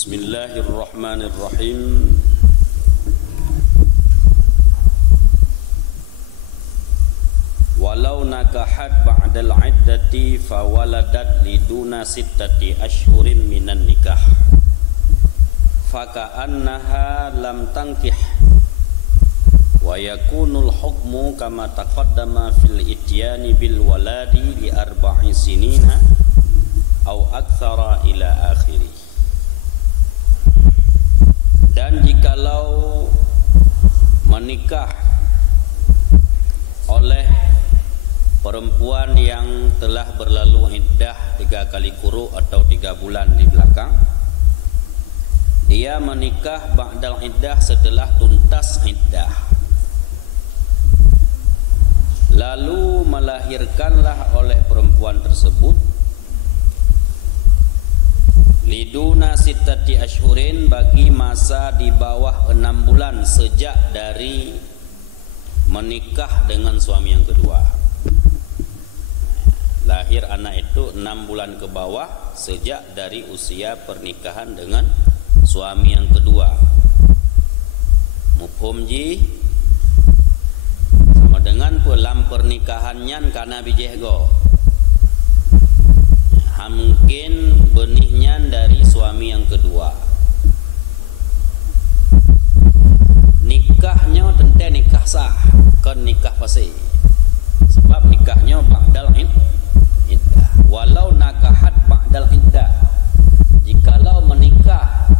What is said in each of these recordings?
Bismillahirrahmanirrahim. Walau nakahat ba'dal iddati fawaladat liduna sittati ashhurin minan nikah faka'annaha lam tankih wa yakunul hukmu kama taqaddama fil ityani bil waladi li arba'i sinina au aktsara ila akhirih. Dan jikalau menikah oleh perempuan yang telah berlalu iddah 3 kali quru atau 3 bulan di belakang, dia menikah ba'dal iddah setelah tuntas iddah, lalu melahirkanlah oleh perempuan tersebut liduna sittati ashhurin, bagi masa di bawah 6 bulan sejak dari menikah dengan suami yang kedua. Lahir anak itu 6 bulan ke bawah sejak dari usia pernikahan dengan suami yang kedua. Mufhum ji? Sama dengan pelam pernikahannya karena bijih go. Mungkin benihnya dari suami yang kedua. Nikahnya tentu nikah sah, kan nikah fasih. Sebab nikahnya ba'dal iddah. Walau nakahat ba'dal iddah, jikalau menikah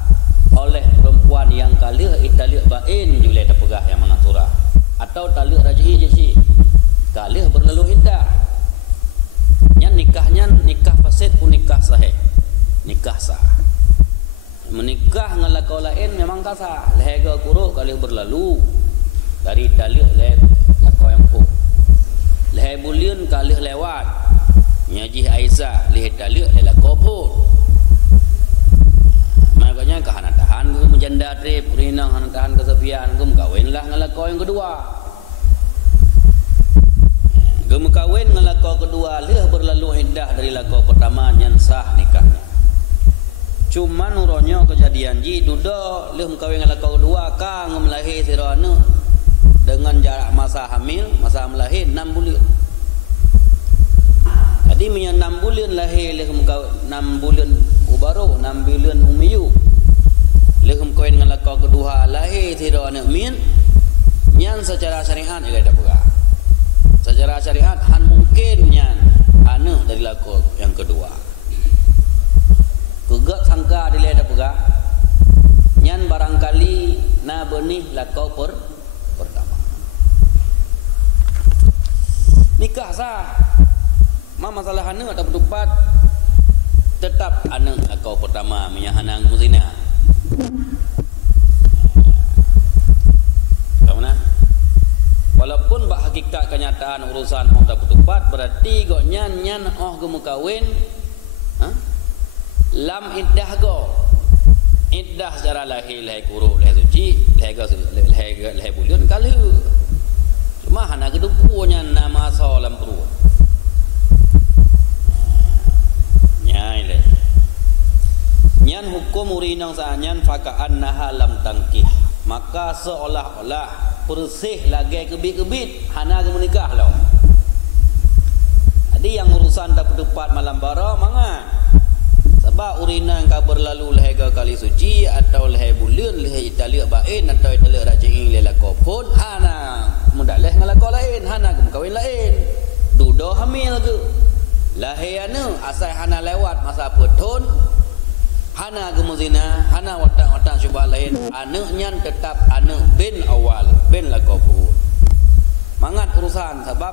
oleh perempuan yang kalih italiq bain julai dah pegah yang mengaturah, atau taliq raj'i je si kalih berlalu iddah, nikahnya nikah fasid pun nikah sahih, nikah sah. Menikah ngalakau lain memang kasah, lehega kuruk kali berlalu dari taliq leh lakau yang pun leh bulian kali lewat nyajih Aisyah leh taliq leh lakau pun. Makanya kahana tahan ku menjanda trip rinang hana tahan kesepian ku kawinlah ngalakau yang kedua. Gemu kawin dengan lakau kedua leh berlalu iddah dari lakau pertama nyan sah nikahnya. Cuma nuronyo kejadian ji duda leh kawin dengan lakau kedua kang melahir sirana dengan jarak masa hamil, masa melahir 6 bulan. Jadi punya 6 bulan lahir leh 6 bulan ubaru, 6 bulan umiyu. Leh kawin dengan lakau kedua lahir sirana min nyan secara syariat ia dah pegah. Secara syariat han mungkinnya anak dari lakau yang kedua. Kegat sangka dia ada pegah. Nyan barangkali na benih lakau pertama. Nikah sah. Ma masalah anak atau bertupat tetap anak lakau pertama menyahanang muzina. Walaupun bak hakikat kenyataan urusan honta ketupat berarti go nyan oh gemu kawin lam iddah go iddah secara lahir lahir kuru lahir suci lahir bulan kali cuma hana kedupunya nama salam perut nyai nyan hukum urinang saanyan faka'an naha lam tangkih, maka seolah-olah bersih lagi kebit-kebit hana ke menikah lah. Jadi yang urusan tak tepat malam bara manga sebab urina yang berlalu lehega kali suci atau lehe bulan lehe italiq bain atau italiq raj'i le lakau pun hana mudaleh ngalakau lain, hana ke kawin lain, duda hamil ke lahir asal hana lewat masa petun, hana gemuzina, hana watak-watak syubhat lain, anaknya tetap anak bin awal, bin lakabur. Mangat urusan sebab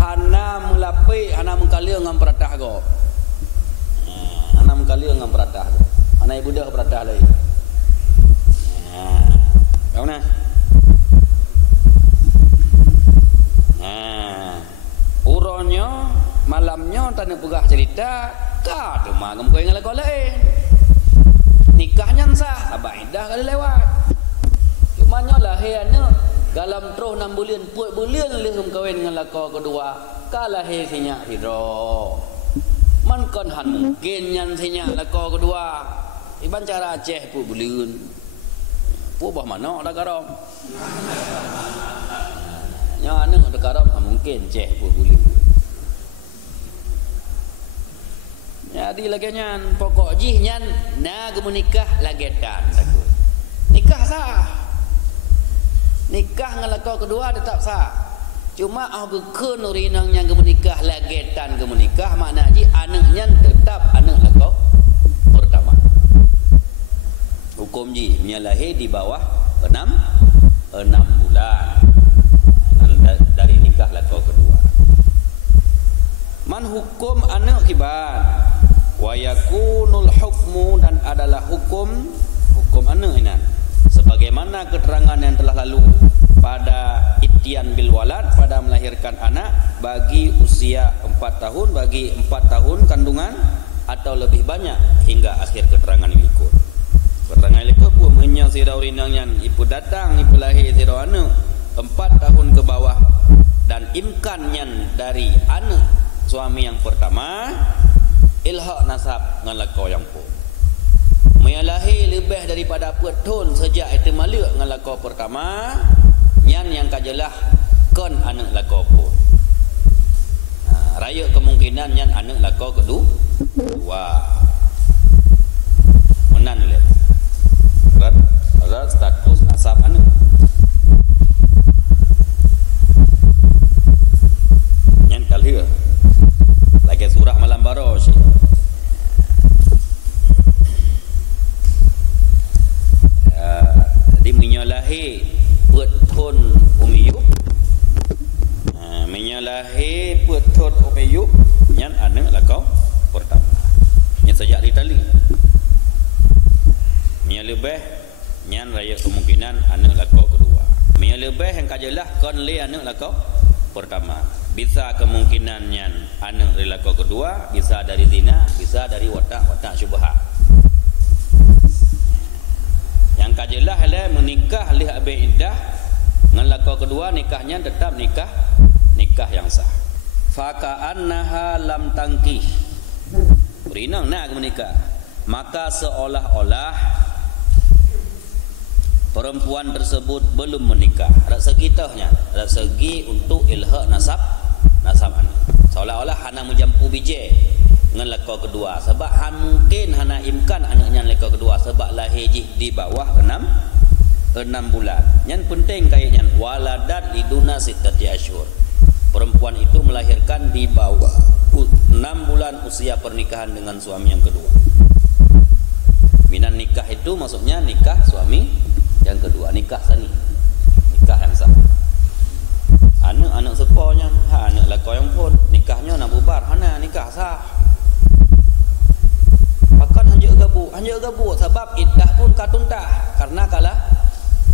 hana mulapi, hana mengkalir dengan peratah go. Hana mengkalir dengan peratah go. Hana ibu dah peratah lain. Kau na? Uronyo malamnya tanya pegah cerita, ka cuma ngem kau yang lakau lain. Nikahnya sah, abah indah kali lewat. Cuma nyolah lahirnya dalam terus 6 bulan, 4 bulan lehum kawin dengan lakau kedua, kalah sinya hidro. Man kon han mungkin nyan sinya lakau kedua. iban cara Aceh pu buleun pu bah mana dah karam nya anu dah karam mungkin Aceh pu buleun jadi lagi nyan pokok jih nyan na gemenikah lagetan nikah sah nikah ngalako kedua tetap sah cuma bukan urinang yang gemenikah lagetan gemenikah makna ji anaknya tetap anak lako pertama hukum ji menyalahi di bawah 6 bulan dari nikah lako kedua man hukum anak kiban wa yakunul hukmu dan adalah hukum anak ini sebagaimana keterangan yang telah lalu pada ityan bil walad pada melahirkan anak bagi usia 4 tahun bagi 4 tahun kandungan atau lebih banyak hingga akhir keterangan berikut. Keterangan berikut pun menyang sirau rinangnya ibu datang ibu lahir sirau anak 4 tahun ke bawah dan imkannya dari anak suami yang pertama ilhaq nasab ngalako yang pun menyalahi lebih daripada petun sejak itu maluk ngalako pertama nyan yang kajelah kon anak lako pun raya kemungkinan nyan anak lako kedua menan le rat status nasab anak nyan kalih lagi surah malam baros jadi menyalahi petun umiyub menyalahi petun umiyub nyan anak lakau pertama nyan sejak ditali menyalebeh nyan raya kemungkinan anak lakau kedua menyalebeh yang kajelah kon le anak lakau pertama bisa kemungkinan nyan anak dari lakau kedua bisa dari zina bisa dari watak syubhat yang kajelah le menikah lih abe iddah ngan lakau kedua nikahnya tetap nikah yang sah fa ka'annaha lam tangkih rinang nak menikah maka seolah-olah perempuan tersebut belum menikah ada segitahnya ada segi untuk ilhaq nasab anak seolah-olah hana menjampu bije ngan lakau kedua sebab mungkin hana imkan anaknya lakau kedua sebab lahir di bawah 6 bulan yang penting kayaknya waladat liduna sittati asyhur perempuan itu melahirkan di bawah 6 bulan usia pernikahan dengan suami yang kedua minan nikah itu maksudnya nikah suami yang kedua nikah sani nikah yang sah anak sepanya anak lakau yang pun nikahnya nak bubar hana nikah sah bahkan hanya gabu sebab iddah pun katuntah karena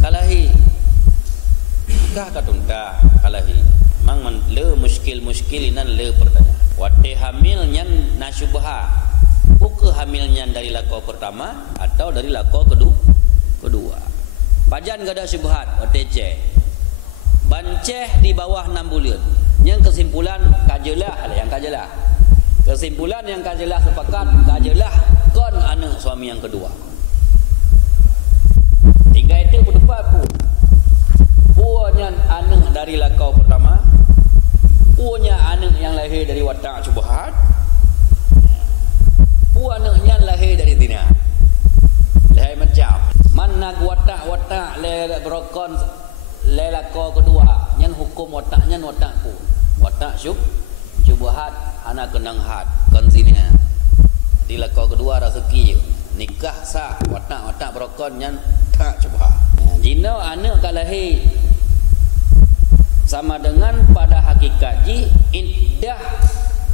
kalahi nikah katuntah kalahi mang le muskil-muskilinan le pertanyaan wate hamil nyan nasyubha buku hamilnya dari lakau pertama atau dari lakau kedua pajan gada syubhat wate ce banceh di bawah 6 bulan yang kesimpulan kesimpulan yang kajelah sepakat kajelah kon anak suami yang kedua tinggal itu berdepan punya anak dari lakau pertama punya anak yang lahir dari watak syubhat anaknya lahir dari zina lahir macam mana watak le berokon le lakau kedua nyan hukum wataknya watak syubhat anak kenang had kon zina di lakau kedua rezeki nikah sah watak berokon nyan tak syubhat jino anak kalahir sama dengan pada hakikat ji iddah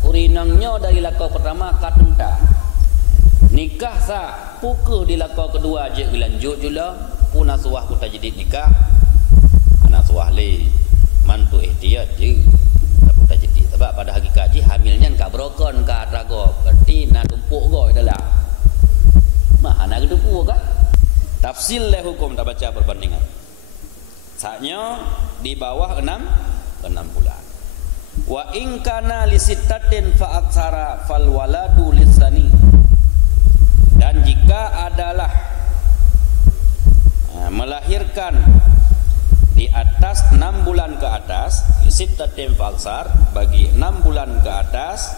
urinangnya dari lakau pertama katenta nikah sah pukul di lakau kedua je lanjut jula pun asuah ku tajdid nikah anak suah le mantu ihtiyat je tak tajdid sebab pada hakikat ji hamilnya ka brokon ka trago berarti na tumpuk go dalam mah nak tumpuk kan tafsil le hukum tak baca perbandingan saatnya di bawah 6 bulan wa in kana li sittatin fa aksara fal waladu lisani Dan jika adalah melahirkan di atas 6 bulan ke atas, sittatin falsar, bagi 6 bulan ke atas,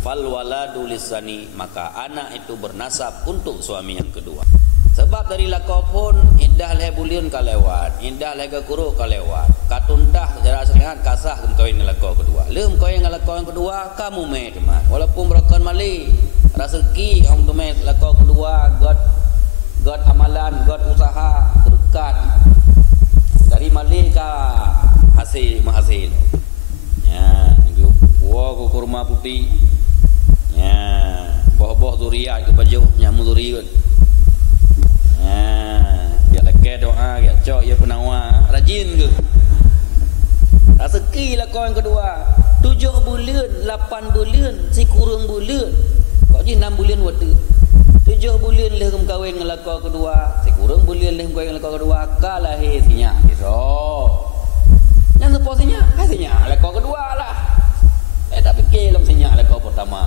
fal waladu lisani, maka anak itu bernasab untuk suami yang kedua. Sebab dari lakau pun indah leh bulian kalewat, indah leh gakuru kalewat, katuntah secara seringat kasah kau yang lakau kedua. Lem kau yang lakau yang kedua kamu meh teman. Walaupun berkon mali rezeki kamu tu meh lakau kedua, God amalan, God usaha berkat dari mali ka hasil menghasil. Ya, gua kurma putih. Ya, boh-boh zuriat ke baju nyamu zuriat. Biar lagi doa, biar cok ya penawa rajin ke rezeki lah kau yang kedua 7 bulan 8 bulan si kurang bulan kau je 6 bulan waktu 7 bulan leh kem kahwin dengan kau kedua si kurang bulan leh kahwin dengan kau kedua kalah hesinya so yang seposinya hesinya lah kau kedua lah tak fikir dalam sinya lah kau pertama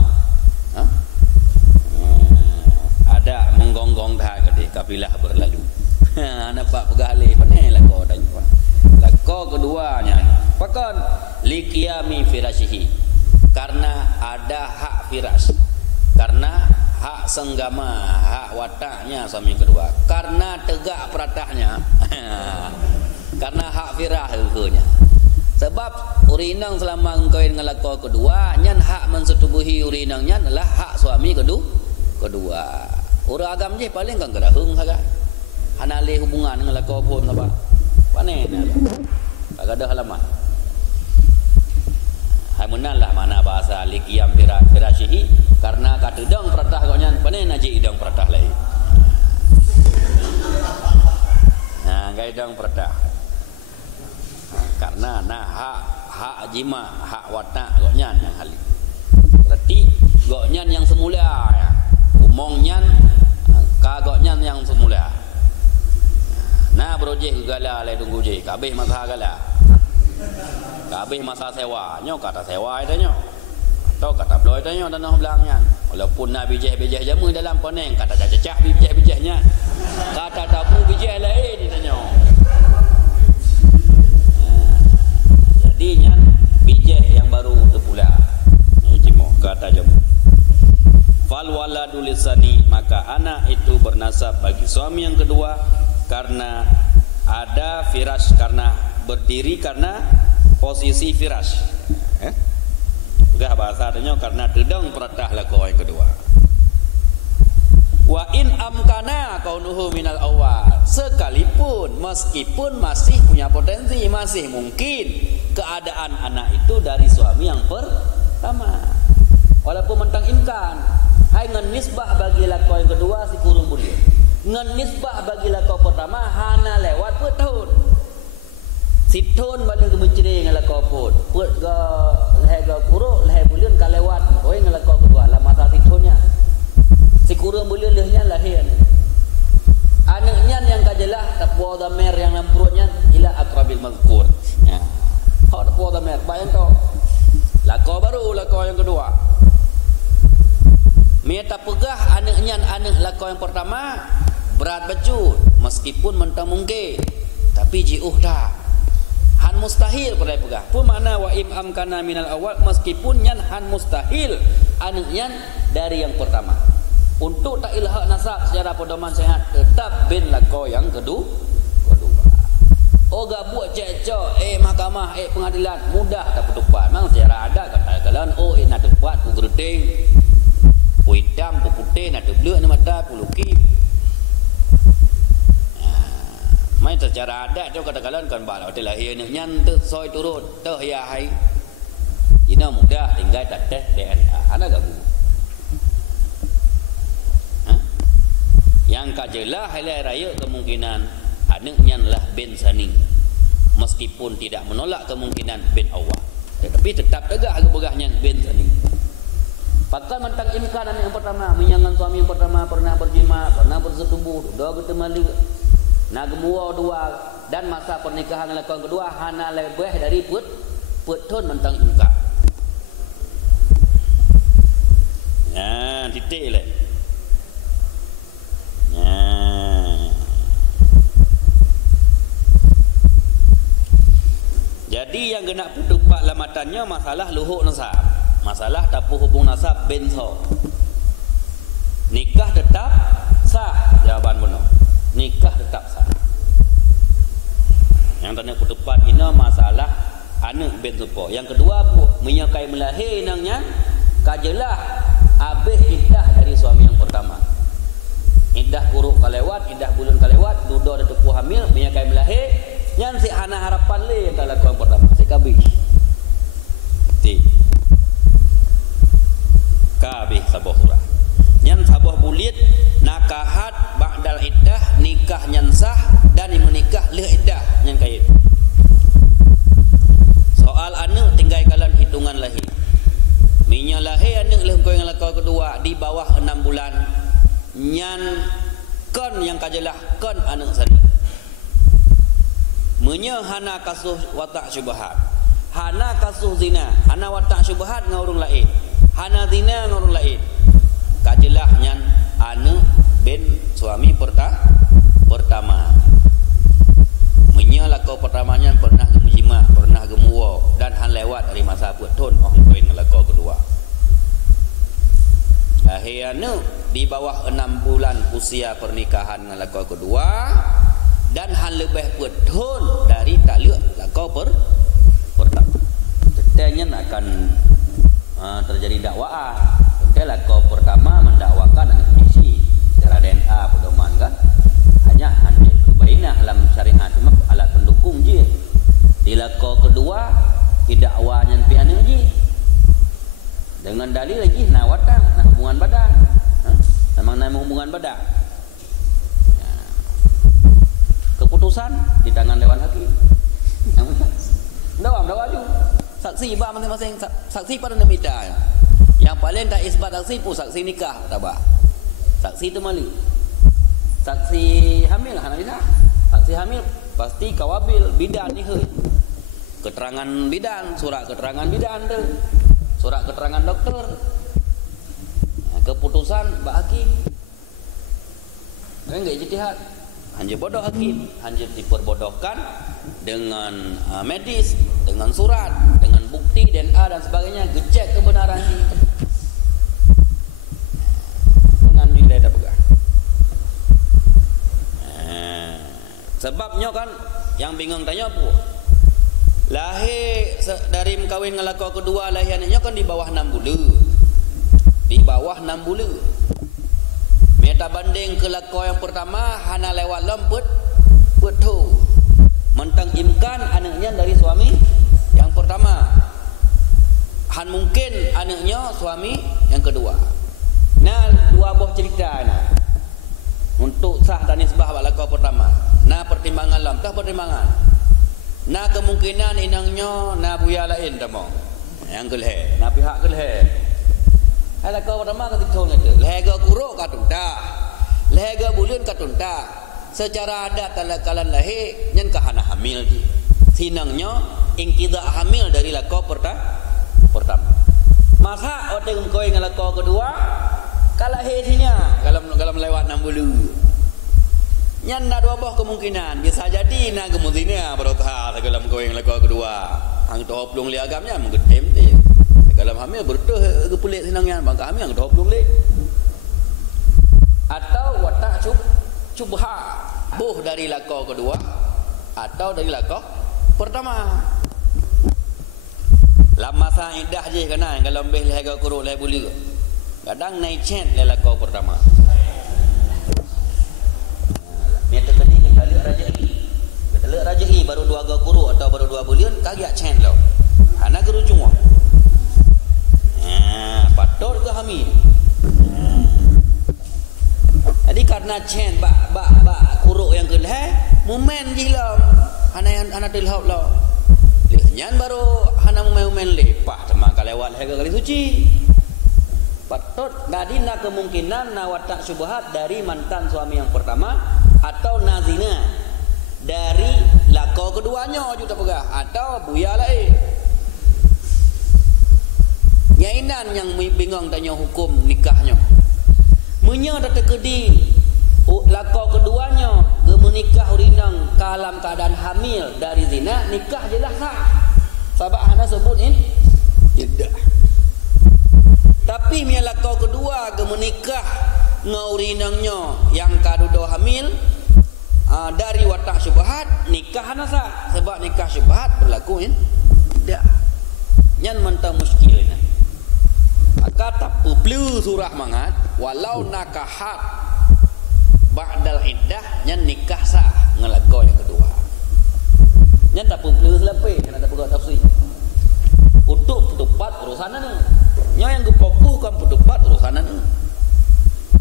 ada menggonggong dah kata kafilah berlalu. Nampak pegalih panai lah kau dan puan. Lah kau keduanya ni. Pakon liqiyami firashihi. Karena ada hak firas. Karena hak senggama, hak wataknya suami kedua. Karena tegak peratahnya. Karena hak firah hukumnya. Sebab urinang selama engkau dengan lakau kedua, nyan hak mensetubuhi urinangnya adalah hak suami kedua. Orang agam je paling kan gerahung saja. Hana le hubungan dengan lakau pun apa? Panen lah. Tak ada halaman. Hai menanlah mana bahasa liqiyam firashihi karena kata dong peratah kau nyan panen aja idong peratah lain. Nah, gai dong peratah. Karena hak jima, hak watak kau nyan yang hali. Berarti kau nyan yang semula ya. Umongnya kagoknya yang semula. Nah projek gala le tunggu je kabeh masa gala. Kabeh masa sewa, nyo kata sewa itu nyo. Atau kata bloy itu nyo dan belangnya. Walaupun nak bijih-bijih jamu dalam poneng kata cacah bijih-bijihnya. Kata tapu bijih lain itu nyo. Jadi nya bijih yang baru terpula. Cimo kata jamu. Fal waladu lisani, maka anak itu bernasab bagi suami yang kedua karena ada firash, karena berdiri karena posisi firash. Sudah bahasa artinya karena dedang peratah lakau yang kedua. Wa in amkana kaunuhu minal awal, sekalipun meskipun masih punya potensi, masih mungkin keadaan anak itu dari suami yang pertama. Walaupun mentang imkan hai ngan nisbah bagi lakau yang kedua si kurung bulian. Ngan nisbah bagi lakau pertama hana lewat per tahun. Si tahun balik ke menceri dengan lakau pun. Put ke leher ke kurung, leher bulian ka lewat. Oi dengan lakau kedua lah masa si tahunnya. Si kurung bulian lehnya lahir. Anaknya yang kajelah tapwa damer yang dalam perutnya ila akrabil mazkur. Ya. Hak tapwa damer bayang kau. Lakau baru lakau yang kedua. Meta pegah anak lakau yang pertama berat baju meskipun mentang mungkin tapi jiuh dah han mustahil pada pegah pun makna wa imam kana minal awal meskipun nyan han mustahil anaknya dari yang pertama untuk tak ilhaq nasab secara pedoman sehat tetap bin lakau yang kedua. Oh gak buat cek-cek mahkamah pengadilan mudah tak petupat memang secara ada kata-kata nak tepat ku gerting pu hitam, pu putih, nak blek, nak mata, pu luki. Main secara adat tu kata-kata kan bala hotel lahir ni nyan tu soi turut, tu ya hai. Ina mudah tinggal tak tes DNA. Ana gabu. Yang kajelah halai raya kemungkinan anaknya lah bin sani. Meskipun tidak menolak kemungkinan bin awal. Tetapi tetap tegak begahnya bin sani. Pakal mentang imkan anak yang pertama, menyangan suami yang pertama pernah berjima, pernah bersetubuh, dah bertemali, nak gemua dua dan masa pernikahan yang kedua hana lebih dari putun mentang imkan. Ya, titik le. rujukannya masalah luhuk nasab, masalah tapu hubung nasab benso. Nikah tetap sah, jawaban benar. Nikah tetap sah. Yang tanya ku tepat ini masalah anak ben supo. Yang kedua pu menyakai melahir nangnya kajelah habis iddah dari suami yang pertama. Iddah kuruk kalewat, iddah bulan kalewat, duda ada tepu hamil, menyakai melahir, nyan si hana harapan le yang lakukan pertama. Si kabih. Ti. Kabih sabah surah. Nyan sabah bulit nakahat ba'dal iddah, nikah nyan sah dan menikah leh iddah nyan kait. Soal anak tinggal kalan hitungan lahir. Minyak lahir anak leh kau yang lakau kedua di bawah 6 bulan. Nyan kon yang kajelah kon anak sani. Menya hana kasuh watak syubhat. Hana kasuh zina, hana watak syubhat ngurung lain. Hana zina ngurung lain. Kajelah nyan anak ben suami pertama. Menya lakau pertamanya pernah gemujima, pernah gemuwa dan han lewat dari masa beton orang koin lakau kedua. Akhirnya di bawah 6 bulan usia pernikahan dengan lakau kedua dan han lebih beton dari takluk lakau pertama. Tentunya akan terjadi dakwaan. Tentu lakau pertama mendakwakan anak misi secara DNA pedoman kan. Hanya anjir kebainah dalam syariat cuma alat pendukung je. Di lakau kedua didakwanya piana je. Dengan dalil lagi nak watang, nak hubungan badan. Nama hubungan badan. Ya. Keputusan di tangan Dewan Hakim. Dakwah juga. Saksi ba masing-masing saksi pada nemita. Yang paling tak isbat saksi pun saksi nikah tabah. Saksi itu mali. Saksi hamil hana bisa. Saksi hamil pasti kawabil bidan ni heuy. Keterangan bidan, surat keterangan bidan tu. Surat keterangan dokter. Keputusan Mbak Hakim. Enggak ijtihad. Hanya bodoh hakim, hanya diperbodohkan dengan medis, dengan surat, dengan bukti DNA dan sebagainya, gecek kebenaran itu. Dengan nilai dah pegang. Sebabnya kan yang bingung tanya apa? Lahir dari kawin dengan lakau kedua, lahirnya kan di bawah 6 bulan. Di bawah 6 bulan. Meta banding ke lakau yang pertama hana lewat lemput betul. Mentang imkan anaknya dari suami yang pertama. Han mungkin anaknya suami yang kedua. Nah, dua buah cerita nah. Untuk sah dan nisbah lakau pertama. Nah, pertimbangan lam tah pertimbangan. Nah, kemungkinan inangnya nah buaya lain tamong. Yang keleh, nah pihak keleh. Ada kau pertama ketika itu, lega kuruk katun dah, lega bulan katun dah. Secara adat kalan lahir, nyan kahana hamil di. Sinangnya ingkida hamil dari lakau pertama. Masa oteng kau yang lakau kedua, kalahir sinya kalau lewat 6 bulan. Nyan nak dua buah kemungkinan, bisa jadi nak kemudiannya berotah kalau kau yang lakau kedua. Hang tu hoplung li agamnya menggedem dia. Dalam hamil bertuh kepulik senangnya bangka hamil yang 20 lek. Atau watak cubha buh dari lakau kedua atau dari lakau pertama. Lama masa iddah je kena kalau lebih lega kuruk leh buli. Kadang naik chat le lakau pertama. Ni terkini kita lihat rajai. Kita lihat rajai baru 2 ga kuruk atau baru 2 bulan kagak chat lo. Hana gerujung. Patut ke hamil. Jadi karena chen bak kuruk yang keleh momen jilam hana tilhau lo. Lihnyan baru hana momen lepah tema kalewat harga kali suci. Patut tadi nak kemungkinan na watak syubhat dari mantan suami yang pertama atau nazina dari lakau keduanya juga pegah atau buaya lain. Nyainan yang bingung tanya hukum nikahnya. Menya datang kedi lakau keduanya ke menikah urinang dalam keadaan hamil dari zina, nikah jelas sah. Sebab hana sebut ini Tapi mia lakau kedua ke menikah ngaurinangnya yang kadudo hamil dari watak syubhat nikah nasa sebab nikah syubhat berlaku tidak nyan mentang muskilnya maka tak perlu surah mangat walau nakahat ba'dal iddah nyan nikah sah ngelakau yang kedua nyan tak perlu selepai kena tak perlu tafsir untuk putupat urusan ni nyo yang kepokuhkan putupat urusan ni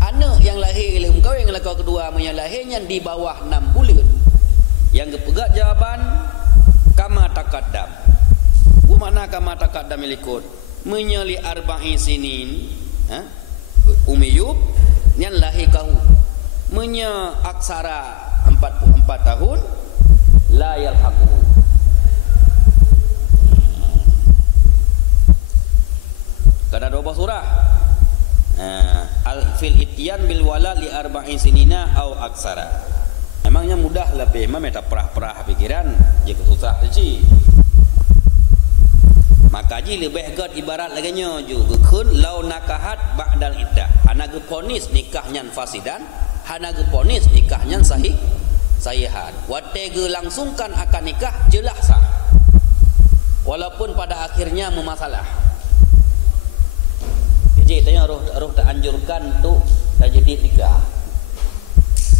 anak yang lahir oleh engkau yang lakau kedua yang lahirnya di bawah 6 bulan yang kepegat jawaban kama taqaddam mana kama taqaddam likut menyali arba'in sinin umiyub yang lahir kau menya aksara 44 tahun la yalhaqu kada 12 surah al-fil ityan bil wala li arba'in sinina au aksara. Memangnya mudah lebih memang meta perah-perah pikiran jika susah ji. Maka ji lebih god ibarat lagi nya juga kun lau nakahat ba'dal iddah. Hana ge ponis nikah nyan fasidan, hana ge ponis nikah nyan sahih sahihan. Wate ge langsungkan akan nikah jelas sah. Walaupun pada akhirnya memasalah. Jadi tanya roh tak anjurkan tu tak jadi nikah.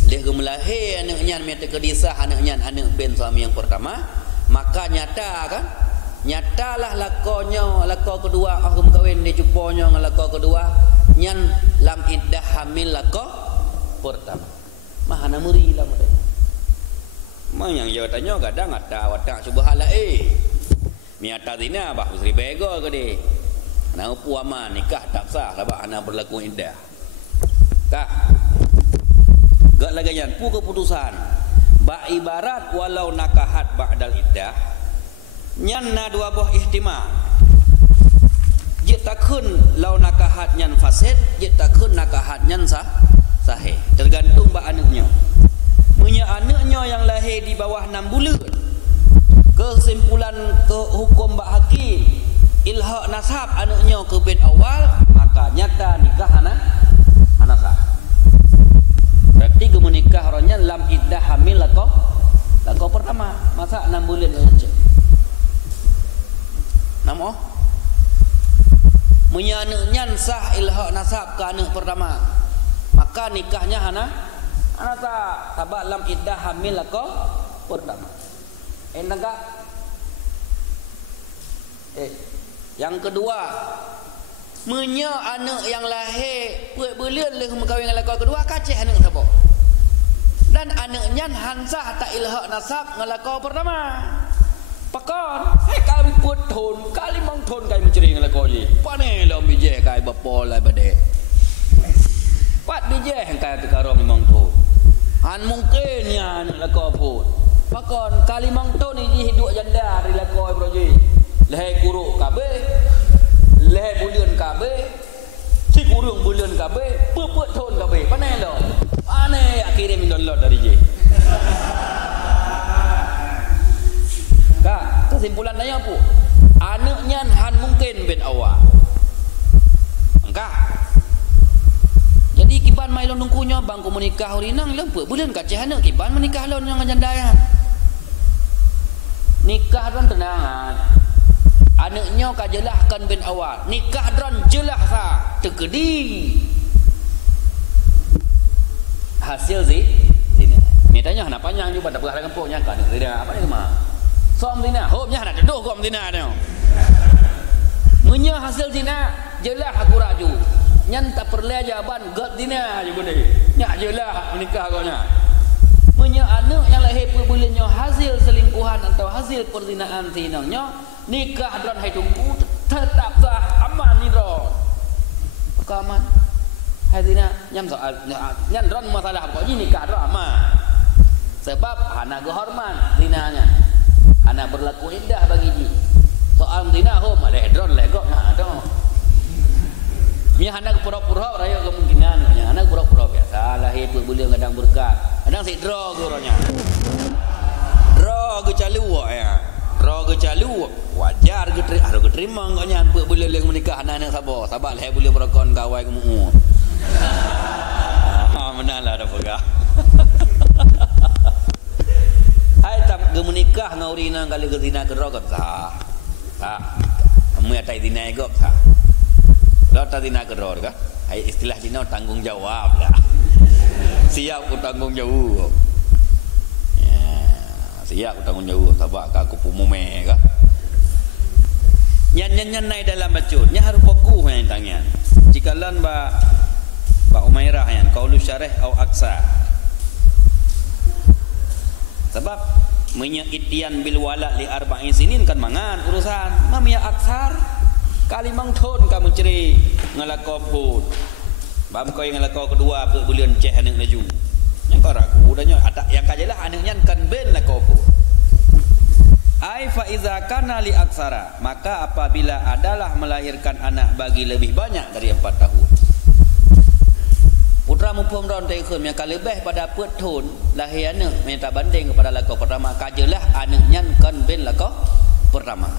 Dia gemelahir anaknya meta kedisah anaknya anak ben suami yang pertama, maka nyata kan? Nyatalah lakonnya lakau kedua aku kahwin dia juponyo dengan lakau kedua nyan lam iddah hamil lakau pertama. Mahana muri lah mereka. Mang yang yo tanya kadang ada watak subhanallah miata zina bah usri bego ke dia. Nak puama nikah tak sah sebab anak berlaku iddah. Kah? Gak lagi yang pu keputusan. Ba ibarat walau nakahat ba'dal iddah. Nyan na dua buah ihtimal. Jitakun lau nakahat nyan fasid, jitakun nakahat nyan sahih. Tergantung ba anaknya. Punya anaknya yang lahir di bawah 6 bulan. Kesimpulan ke hukum ba hakim ilhaq nasab anaknya ke bait awal, maka nyata nikah anak sah. Berarti menikah orangnya lam iddah hamil lakau pertama, masa 6 bulan saja. Namo menyanaknya sah ilhaq nasab ke anak pertama, maka nikahnya anak sah sabab lam iddah hamil lakau pertama. Enggak yang kedua, menya anak yang lahir bulan leh kahwin dengan lakau kedua kacih anak siapa? Dan anaknya hansah tak ilhaq nasab dengan lakau pertama. Pakon, kali put thon, kali mang thon kai menceri dengan lakau je. Pane lo bije kai bapa lai bade. Pat bije hang kai tekaro mang thon. Han mungkin nya anak lakau pun. Pakon kali mang thon ni hidup janda di lakau bro je. Lehai kuruk kabe, lehai bulian kabe, si kurung bulian kabe, puput thon kabe, panai lo, panai akhirnya download dari je. Kak, kesimpulan nanya apa? Anaknya han mungkin ben awak. Engkah. Jadi kiban mai lo nungkunya bangku menikah urinang lempuk bulan kacih anak kiban menikah lo dengan janda ya. Nikah dan tenangan. Anaknya kajelahkan bin awal nikah dron jelah sah terkedi hasil zina. Ni tanya nak panjang juga tak perah kampungnya kan zina apa ni mah som zina hobnya nak deduh kom zina ni munya hasil zina jelah aku raju nyan tak perlu jawaban gat zina je benda nyak jelah menikah kau nya munya anak yang lahir bulannya hasil selingkuhan atau hasil perzinaan sinangnya nikah dron hai tunggu tetap sah aman ni dron aman hai zina nyam soal nyan dron masalah kok ni nikah dron aman sebab hana gehormat zinanya hana berlaku indah bagi ji soal zina ho maleh dron legok nah tu ni hana pura-pura raya kemungkinan nya hana pura-pura biasa lahir bulan kadang berkat kadang si draw gurunya draw ge calu ya ro ke calu wajar ke terima kau nyan pe boleh leng menikah anak sabar leh boleh berakon kawai ke mu. Menalah dah pegah. Hai tak ke menikah ngaurina kali ke zina ke ro ke sah. Mu atai zina ke sah. Lo ta zina ke ro ke? Hai istilah zina tanggung jawab lah. Siap ku tanggung jawab. Siap aku tanggung jawab sebab aku pumume kah. Nyan naik dalam bacun nya harus fokus yang tangan. Jika lan ba Umairah yang qaulu syarih au aksa. Sebab menyitian bil wala li arba'in sinin kan mangan urusan. Mamia aksar kali mangthon kamu ceri ngalako put. Bam kau yang ngalako kedua pe bulian ceh anak laju. Yang kau ragu danya ada yang kajalah anaknya kan ben lah kau pun. Ai fa iza kana li aksara, maka apabila adalah melahirkan anak bagi lebih banyak dari 4 tahun. Putra mumpung ron tekun yang kali lebih pada petun lahir anak minta banding kepada lakau pertama kajalah anaknya kan ben lakau pertama.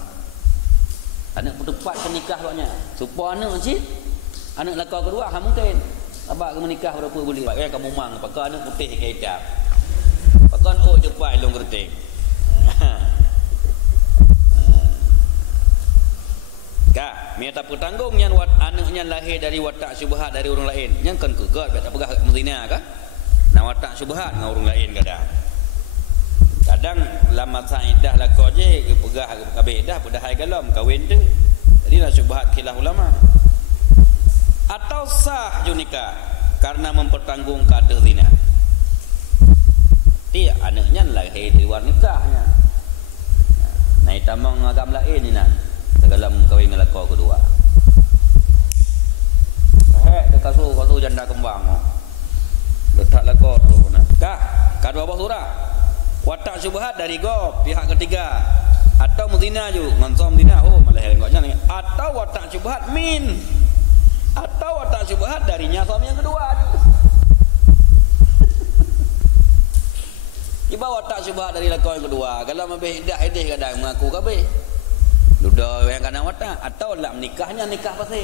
Anak tepat kenikah banyak. Supaya anak cik anak lakau kedua ha mungkin. Abak menikah berapa boleh? Abak kamu mang pakai anak putih ke hitam. Pakai oh cepat long gerting. Kak, minta petanggung yang anaknya lahir dari watak syubhat dari orang lain. Yang kan kegat tak pegah mezina kah? Nah watak syubhat dengan orang lain kadang. Kadang lama saidah lah kau je ke pegah kabeh dah pada hai galam kahwin tu. Jadi lah syubhat khilaf ulama. Atau sah junika karena mempertanggungan kata zina. Dia anaknya lahir di luar nikahnya. Naik tamang agam lain ni nak. Dalam kahwin dengan lakau kedua. Dia kasu janda kembang. Letak lakau tu nak. Kah? Kadua buah surah. Watak syubhat dari go pihak ketiga atau muzina ju ngonsom zina melahirkan kau jangan. Atau watak syubhat min. Atau watak syubhat darinya suami yang kedua. Iba watak syubhat dari lakau yang kedua. Kalau lebih dah kadang mengaku kabeh. Ludah yang kena watak atau lah menikahnya nikah pasal.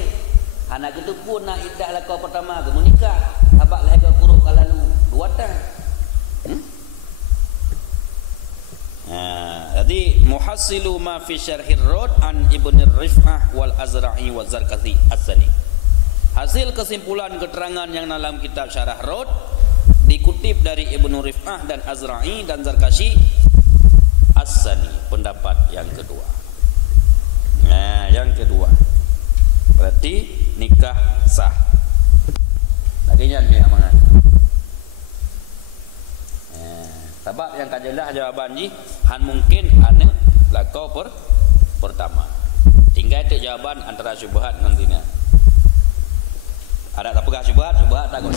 Anak itu pun nak iddah lakau pertama ke menikah. Abak lah ke kuruk kalalu dua watak. Jadi muhassilu ma fi syarhir rod an ibn Rif'ah wal Azra'i wal Zarkathi as-Sani. Hasil kesimpulan keterangan yang dalam kitab Syarah Rod dikutip dari Ibnu Rif'ah dan Azra'i dan Zarkashi as-Sani, pendapat yang kedua. Nah, yang kedua berarti nikah sah. Lagi nyan dia amangan. Sebab yang kajelah jawaban ni han mungkin anak lakau pertama. Tinggal itu jawaban antara syubhat dengan zina. Ada tak pegah syubhat tak kot.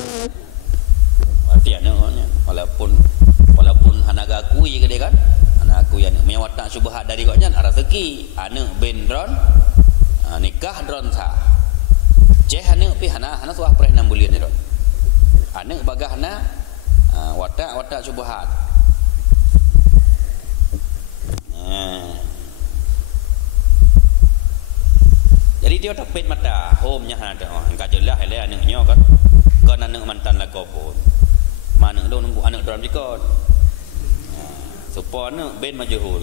Berarti anaknya walaupun hanaga akui ke dia kan. Anak aku yang mewatak syubhat dari koknya ada rezeki. Anak ben dron nikah dron sah. Ceh anak pi hana suah pereh 6 bulan ni dron. Anak bagah hana watak syubhat. Jadi dia tak pet mata homnya ada engkau jelas hele anaknya kan. Kan anak mantan lagu pun. Mana lu nunggu anak dron dikot. Supaya ben majhul.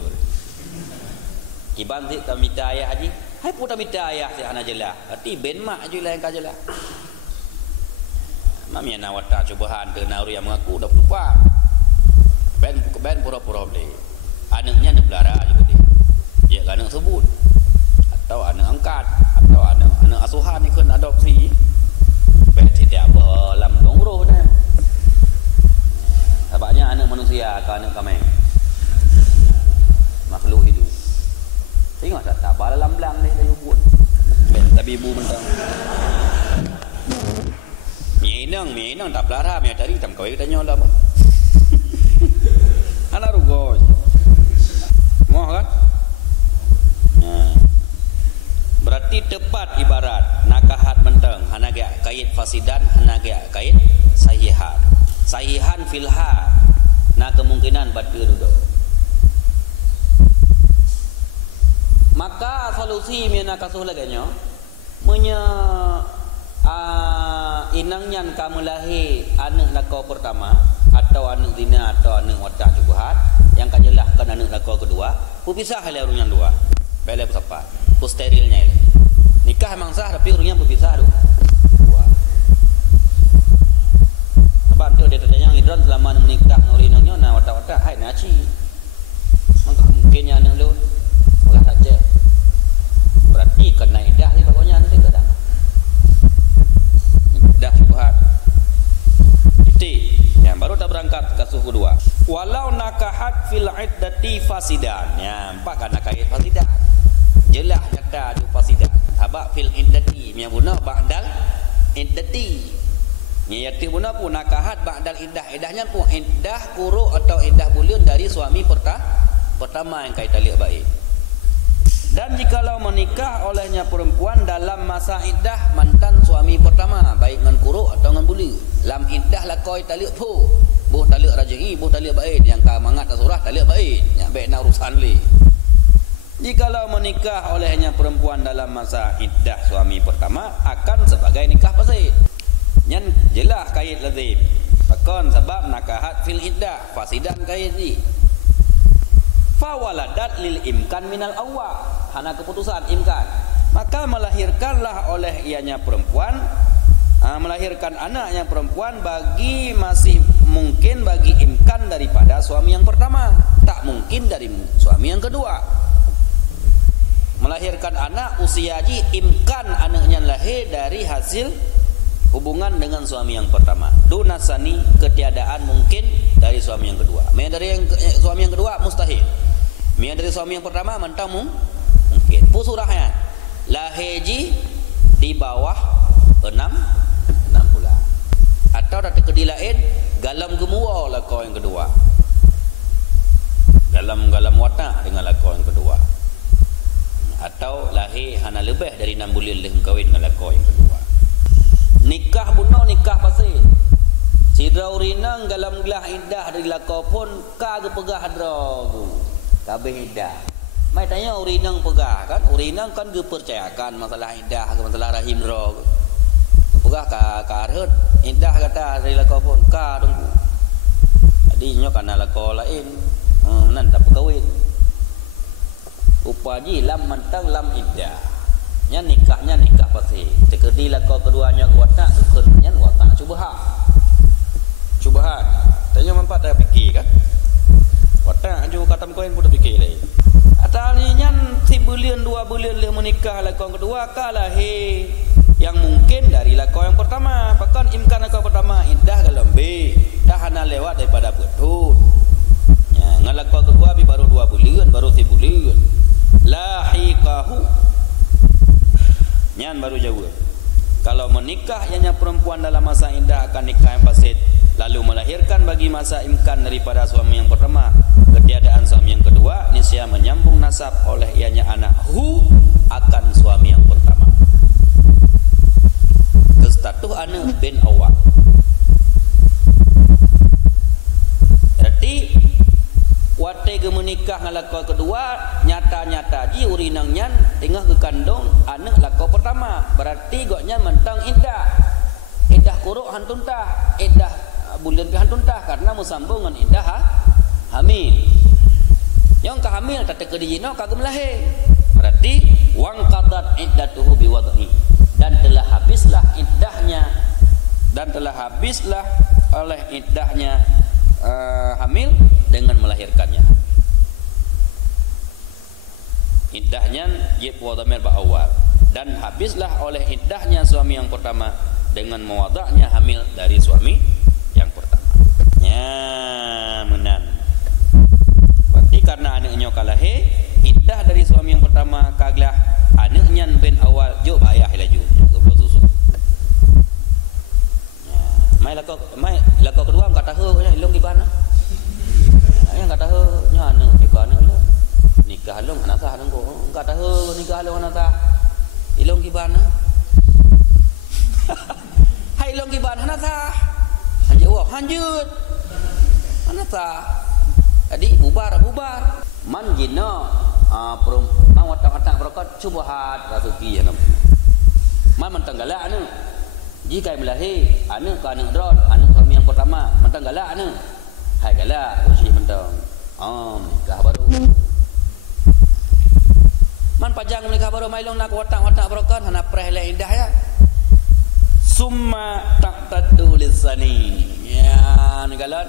Kiban si tamita ayah haji. Hai puta mita ayah si anak jelas. Berarti ben mak je lah yang kajelah. Mami nak watak cubahan ke nauri yang mengaku dah lupa. Ben pura-pura boleh. Anaknya nak pelara juga dia. Dia kan anak sebut. Atau anak angkat, atau anak asuhan ni kan adopsi. Ben tidak dalam dongro dah. Sebabnya anak manusia ke anak kami. Makhluk hidup. Tengok tak tabah dalam belang ni dah ubun. Tapi ibu mentang. Mienang tak pelara mi tadi tam kau tanya lah. Anak rugo. Moh kan? Berarti tepat ibarat nakahat mentang hanaga kait fasidan hanaga kait sahihan. Sahihan filha. Nah kemungkinan batil dulu. Maka solusi mina kasuh laganya menya inangnya kamu lahir anak nakau pertama atau anak zina atau anak wadah syubhat yang kajelahkan anak nakau kedua, pu pisah oleh urang yang dua. Bela bersepat, pu sterilnya ini. Nikah memang sah tapi urangnya pu pisah dua. Apa tu dia tanya ngidron selama menikah ngurinangnya na wadah-wadah hai naci. Maka mungkinnya anak lu maka saja. Berarti kena idah ni pokoknya nanti kadang. Dah syubhat. Yang baru tak berangkat ke suhu kedua. Walau nakahat fil iddati fasidan. Ya, empat kan nakahat fasidan. Jelas nyata tu fasidan. Habaq fil iddati yang guna ba'dal iddati. Nya yati guna pun nakahat ba'dal iddah. Iddahnya pun iddah quru atau iddah bulan dari suami pertama yang kait taliq baik. Dan jikalau menikah olehnya perempuan dalam masa iddah mantan suami pertama, baik dengan kuruk atau dengan buli, lam iddah lah koi taliq pu, buh taliq raj'i, buh taliq baik, yang ka mangat surah taliq baik, yang baik nak urusan li. Jikalau menikah olehnya perempuan dalam masa iddah suami pertama akan sebagai nikah fasid. Nyan jelas kait lazim. Pakon sebab nakahat fil iddah, fasidan kait ni. Fawaladat lil imkan minal awal, hana keputusan imkan, maka melahirkanlah oleh ianya perempuan, melahirkan anaknya perempuan bagi masih mungkin bagi imkan daripada suami yang pertama, tak mungkin dari suami yang kedua. Melahirkan anak usia ji imkan anaknya lahir dari hasil hubungan dengan suami yang pertama. Dunasani ketiadaan mungkin dari suami yang kedua. Dari suami yang kedua mustahil. Mia dari suami yang pertama mentang mungkin. Pusurahnya lahirji di bawah 6 bulan. Atau datang ke dilain galam gemua lah kau yang kedua. Galam watak dengan lah kau yang kedua. Atau lahir hana lebih dari 6 bulan leh kawin dengan lah kau yang kedua. Nikah bunuh nikah pasir. Sidra urinang galam gelah indah dari lah kau pun kagak pegah dragu. Kabeh iddah. Mai tanya urinang pegah kan? Urinang kan ge percayakan masalah iddah ke masalah rahim ro. Pegah ka arhet iddah kata dari lako pun ka tunggu. Jadi nyo kana lako lain. Nan tak perkawin. Upaji lam mantang lam iddah. Nya nikahnya nikah pasti. Tekedi lako keduanya watak kekennya watak subhat. Subhat. Tanya mampat tak fikir kan? Watak aju katam koin pun terfikir lagi. Atalinya si bulan 2 bulan le menikah lakon kedua kalah yang mungkin dari lakon yang pertama. Pakan imkan lakon pertama indah galam B. Dah hana lewat daripada petun. Ya, ngan lakon kedua bi baru 2 bulan, baru 3 bulan. Lahiqahu. Nyan baru jawab. Kalau menikah ianya perempuan dalam masa indah akan nikah yang fasid, lalu melahirkan bagi masa imkan daripada suami yang pertama, ketiadaan suami yang kedua, niscaya menyambung nasab oleh ianya anak akan suami yang pertama. Status anak bin awal. Berarti wate ge menikah dengan lako kedua, nyata-nyata ji urinang nyan tengah kekandung anak lako pertama. Berarti goknya mentang indah. Indah kuruk hantuntah, indah bulan ke hantuntah karena musambung dengan indah hamil. Yang kehamil tak ke dijino kagum lahir. Berarti wang qadat iddatuhu biwadhi, dan telah habislah iddahnya oleh iddahnya hamil dengan melahirkannya. Iddahnya jib wa dhamir ba awal, dan habislah oleh iddahnya suami yang pertama dengan mewadaknya hamil dari suami yang pertama. Ya menan. Berarti karena anaknya kalahe iddah dari suami yang pertama kaglah anaknya bin awal jo bayah laju goblok susu. Mai lako kedua kata he nya ilung gibana. Yang kata he nya anu nikah anu nikah long anak sah nunggu kata he nikah long anak sah ilung gibana. Hai ilung gibana anak sah. Hanjut anak sah. Jadi bubar man jina perempuan watak-watak berkat syubhat rasuki ya man mentanggalak anu jika melahir anak ke anak dron anak suami yang pertama mentanggalak anu hai galak kunci mentang nikah baru man pajang nikah baru mailong nak watak-watak berkat hana preh la indah ya summa taqtaddu lisani ya nigalan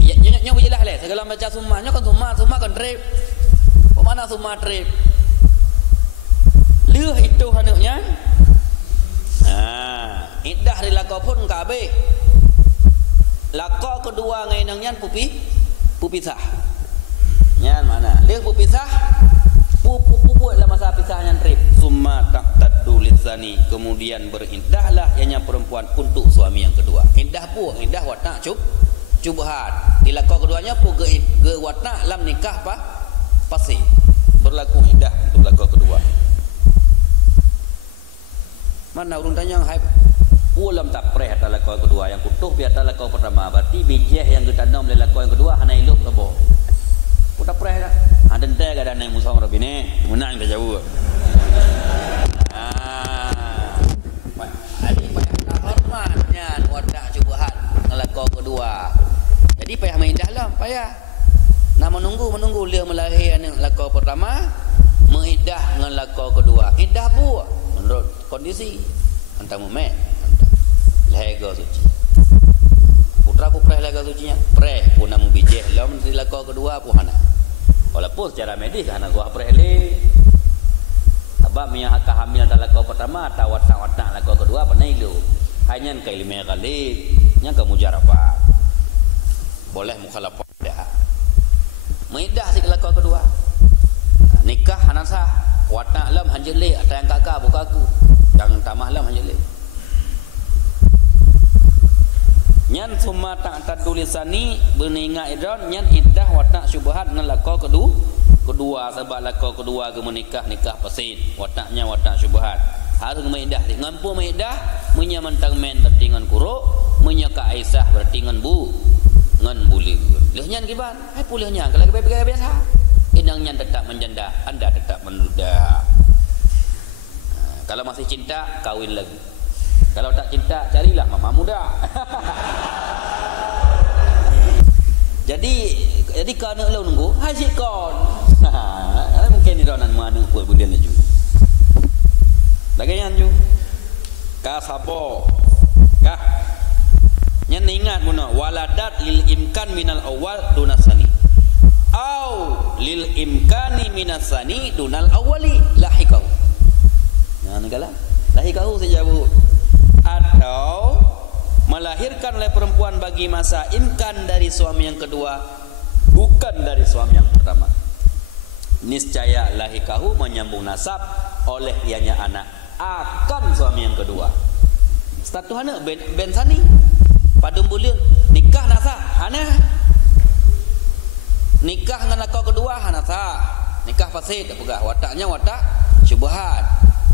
nya bujilah le segala baca summa nya kan summa kan trip mana summa trip leuh itu hanuknya iddah di lako pun kabeh lako kedua ngainang nyan pupisah nyan mana leuh pupisah pupu dalam masa pisah nyan trip summa taqtaddu lisani kemudian berindahlah ianya perempuan untuk suami yang kedua indah watak cubhat di lako keduanya pu ge watak lam nikah pasti berlaku indah untuk lako kedua mana urung tanya hai ulam tak preh atas lako kedua yang kutuh pi atas lako pertama berarti bijih yang ditanam oleh lako yang kedua hana iluk lebo puta preh dah ada ente kada nai musang rabi ni menang ke jauh adik payah hormatnya watak cubhat ngelako kedua jadi payah mengindah lah payah nak menunggu dia melahir anak lako pertama mengidah dengan lako kedua idah pun menurut kondisi antara mumet lega suci putra ku preh lega sucinya preh pun namu bijih lam di lako kedua pun hana walaupun secara medis hana gua preh le sebab minyak hak hamil antara lako pertama atau watak lako kedua pernah ilu hanya kai 5 kali nya kemujarabah boleh mukhalafah dah mengidah si lako kedua nikah hana sah watak lam hanjele atau yang kakak buka aku yang tamah lam hanjele nyan summa ta'taddu lisani beninga idron nyan iddah watak syubhat dengan lako kedua sebab lako kedua ke menikah nikah pasid wataknya watak syubhat harus mengidah ngampu mengidah munya mentang men bertingan kuruk munya ka Aisyah bertingan bu ngan buli lehnya kiban hai pulihnya kalau biasa indangnya tetap menjanda anda tetap menuda kalau masih cinta kawin lagi kalau tak cinta carilah mama muda jadi kana lo nunggu haji kon mungkin di donan mana pun budian laju bagaimana ju ka sapo kah nyen ingat muna waladat lil imkan minal awal dunasani au lil imkani minasani dunal awali lahikahu nah negala lahikahu sejabu atau melahirkan oleh perempuan bagi masa imkan dari suami yang kedua bukan dari suami yang pertama niscaya lahikahu menyambung nasab oleh ianya anak akan suami yang kedua status anak ben sani padum bulir nikah nasah hana nikah dengan lako kedua hana sah nikah fasid apakah wataknya watak syubhat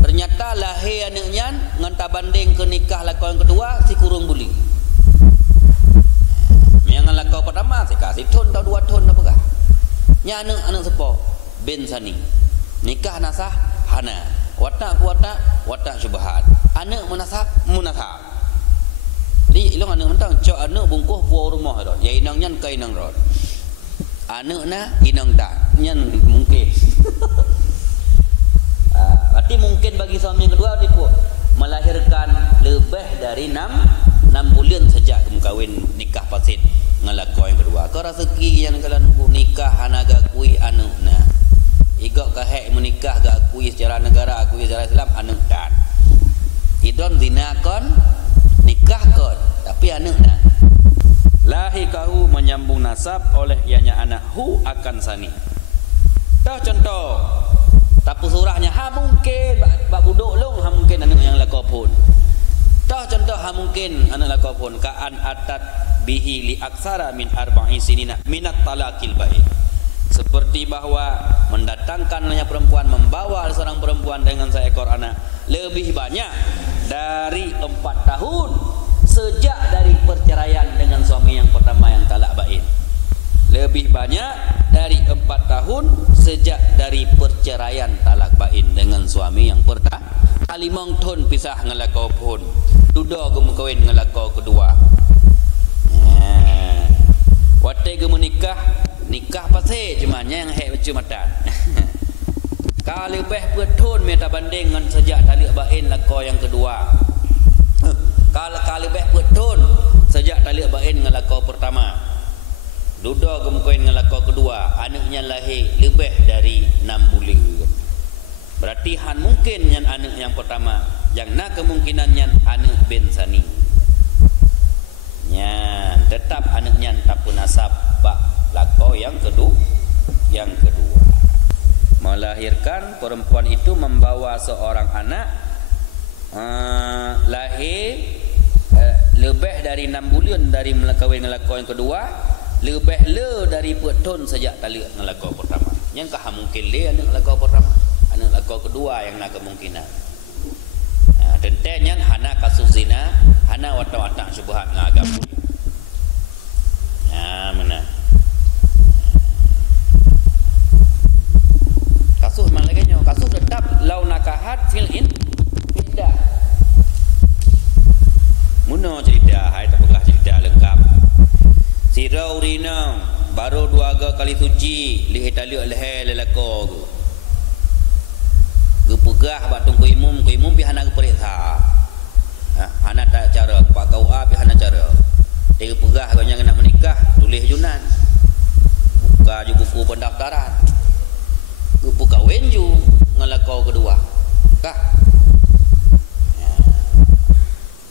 ternyata lahir anaknya ngan tabanding ke nikah lako yang kedua si kurung buli yang lako pertama si kasih ton atau 2 ton apakah nya anak sepo ben sani nikah nasah hana watak syubhat anak munasab di ilong anak mentang cok anak bungkuh puau rumah rod ya inang nyan ka inang rod anak na inang tak nyan mungkin berarti mungkin bagi suami yang kedua tipu melahirkan lebih dari 6 bulan sejak kawin nikah pasid ngelako yang kedua kau rezeki yang kalian nikah anak akui anak na igok kahek menikah gak akui secara negara akui secara Islam anak dan idon dinakon nikah kon tapi anak nak lahikahu menyambung nasab oleh ianya anak hu akan sani tahu contoh tapi surahnya ha mungkin bak buduk long ha mungkin anak yang lako pun tahu contoh ha mungkin anak lako pun kaan atat bihi li aksara min arba'in sinina minat talakil baik seperti bahwa mendatangkannya perempuan membawa seorang perempuan dengan seekor anak lebih banyak dari 4 tahun sejak dari perceraian dengan suami yang pertama yang talak bain lebih banyak dari 4 tahun sejak dari perceraian talak bain dengan suami yang pertama. Kalimong ton pisah ngelakau pun duda gemu kawin ngelakau kedua. Watai gemu nikah pasal cumanya yang hek cumatan. Kalau lebih bertun minta banding dengan sejak talak bain lakau yang kedua. Kalau lebih bertun sejak talak bain ngelakau pertama. Duda kemukain dengan lakau kedua, anaknya lahir lebih dari 6 bulan. Berarti han mungkin yang anak yang pertama, yang nak kemungkinan yang anak bin sani. Nya tetap anaknya tak pun nasab bak lakau yang kedua. Melahirkan perempuan itu membawa seorang anak lahir lebih dari 6 bulan dari melakawin dengan lakau yang kedua. Lebih le dari petun sejak talak ngelakau pertama. Yang kah mungkin le anak ngelakau pertama, anak ngelakau kedua yang nak kemungkinan. Tentenya hana kasus zina, hana watak-watak syubhat ngagam. Mana? Kasus mana lagi nyo? Kasus tetap lau nakahat fil in pindah. Muno cerita, hai tak pegah cerita lengkap. Sirau rina baru 2 kali suci lihat talak leher lelako ge pegah bak tungku imum pi hana ge periksa hana tak cara pak kau pi hana cara dia pegah kau yang nak menikah tulis junan buka je buku pendaftaran ge kawin ju ngelakau kedua kah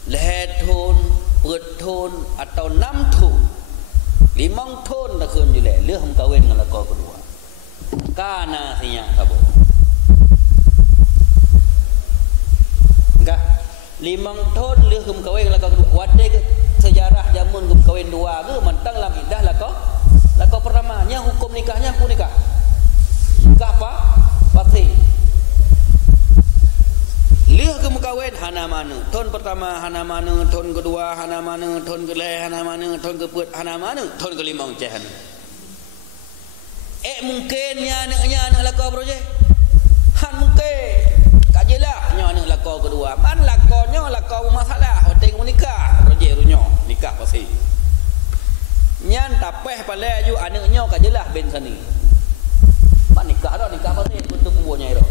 leher thun perut thun atau 6 thun 5 tahun dah kun jule leh hum kawin dengan lakau kedua kana sinya sabo enggak 5 tahun leh hum kawin dengan lakau kedua wadai sejarah jamun hum kawin dua ke mentang lam idah lakau pertama nya hukum nikahnya pun nikah apa pasti leh hum kawin hana mana tahun pertama hana mana tahun kedua hana mana tahun kelih hana mana tahun keput hana mana tahun kelima cehan mungkinnya anak lakau bro je han mungkin kajelah nya anak lakau kedua man lakonnya lakau masalah tengok nikah bro je runyo nikah pasti nyan tapeh pale ju anaknya kajelah ben sani man nikah pasti untuk punya itu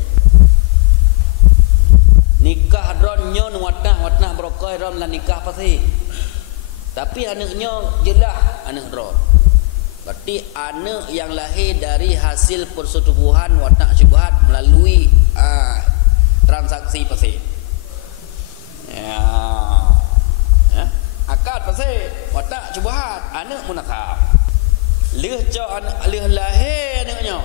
nikah dron nyon watnah brokoi ron lah nikah pasti tapi anaknya jelah anak dron berarti anak yang lahir dari hasil persetubuhan watnah syubhat melalui transaksi pasti akad pasti watnah syubhat anak munakah leh jo anak leh lahir anaknya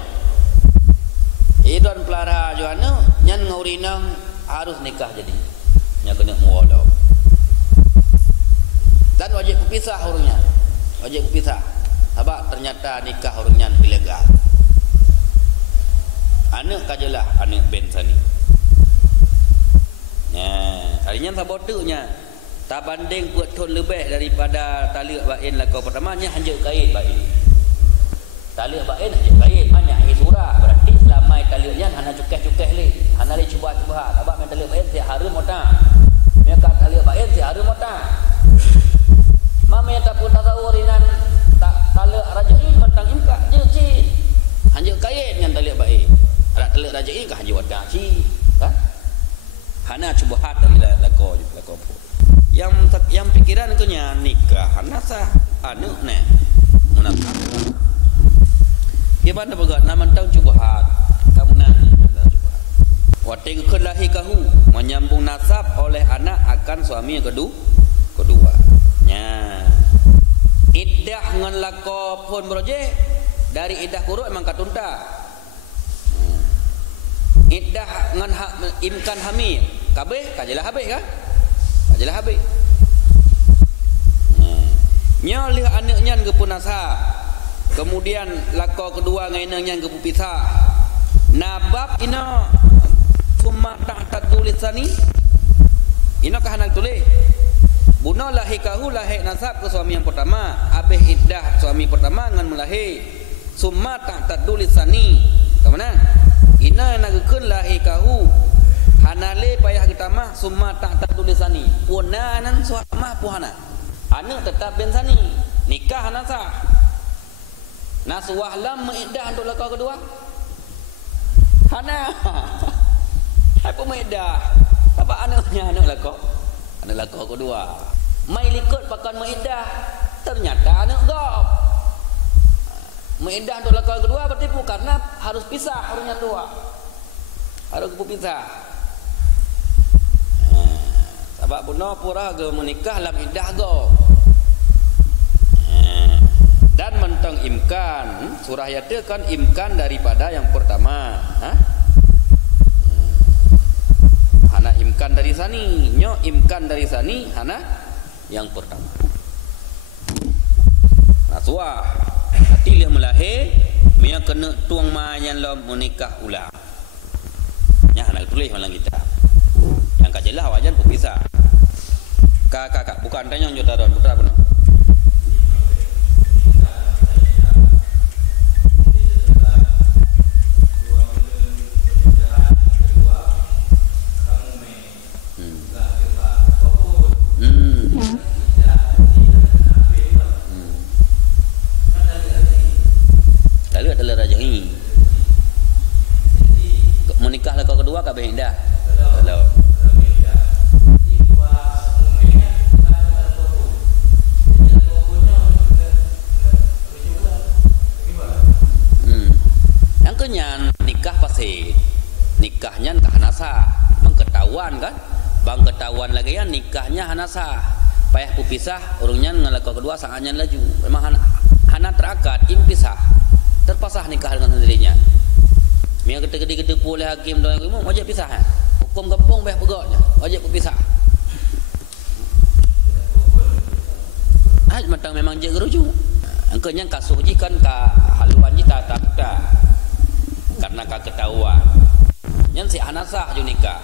idon pelara jo anak nyan ngaurinang harus nikah jadi nya kena muwala dan wajib berpisah orangnya wajib berpisah sebab ternyata nikah orangnya ilegal anak kajelah anak ben sani harinya sabotunya tak banding buat ton lebih daripada talak bain lakau pertamanya hanjak kait bain talak bain hanjak kait banyak surah berarti selama talaknya hana cukeh-cukeh le hana le cuba-cuba abak main talak bain si harum mota mereka talak bain si harum mota mame tak pun tasawurinan tak talak rajai tentang imka je ci hanjak kait dengan talak bain ada talak rajai ke hanjak wada ci kan hana cubahat dari lakau yang pikiran kunya nikah hana sah anu ne munafik gimana begat nama tahu cubahat kamu nanya cubahat watai kelahi kahu menyambung nasab oleh anak akan suami yang kedua nya iddah ngan lakau pun broje dari iddah kuruk memang katunta iddah ngan imkan hamil kabeh kajelah habis kan kajelah habis nya lih anaknya ngepun nasa kemudian lakau kedua ngainanya ngepun pisah nabab ina summa tak tulis sani ina kahanak tulis Bunuh lahir kahu lahir nasab ke suami yang pertama, habis iddah suami pertama ngan melahir. Summa tak tadul lisani. Kemana? Ina nagekeun lahir kahu hanale payah kita mah summa tak tadul lisani. Punanan suamah puhana. Anu tetap ben sani. Nikah nasab. Nasuah lam iddah untuk lakau kedua. Hana. Apa iddah? Apa anaknya anak lakau? Anak lakau kedua. Mai likut pakan maidah, ternyata anak gop. Maidah untuk lakau kedua bertipu karena harus pisah orangnya dua. Harus pisah. Sebab bunuh pura ge menikah lam iddah gop. Dan mentang imkan, surah yata kan imkan daripada yang pertama. Hana imkan dari sani, nyo imkan dari sani, hana yang pertama. Nasuah hati dia melahir, dia kena tuang mayan lo menikah ulang. Ya nak tulis malang kita. Yang kajelah wajan berpisah. Kakak bukan tanya yang jodoh putra benar. Menikah lakau kedua kabeh indah. Kalau yang kenyan nikah pasti nikahnya kah hanasa mengketahuan kan bang ketahuan lagi ya nikahnya hanasa payah pupisah urungnya ngalakau kedua sangatnya laju memang hana terakad impisah terpasah nikah dengan sendirinya. Mia gede-gede boleh hakim doang ilmu wajib pisah. Hukum kampung beh pegaknya wajib berpisah. Matang memang je geruju. Angkanya kasuh ji kan ka haluan ji tak karena ka ketahuan. Nyan si anasah ju nikah.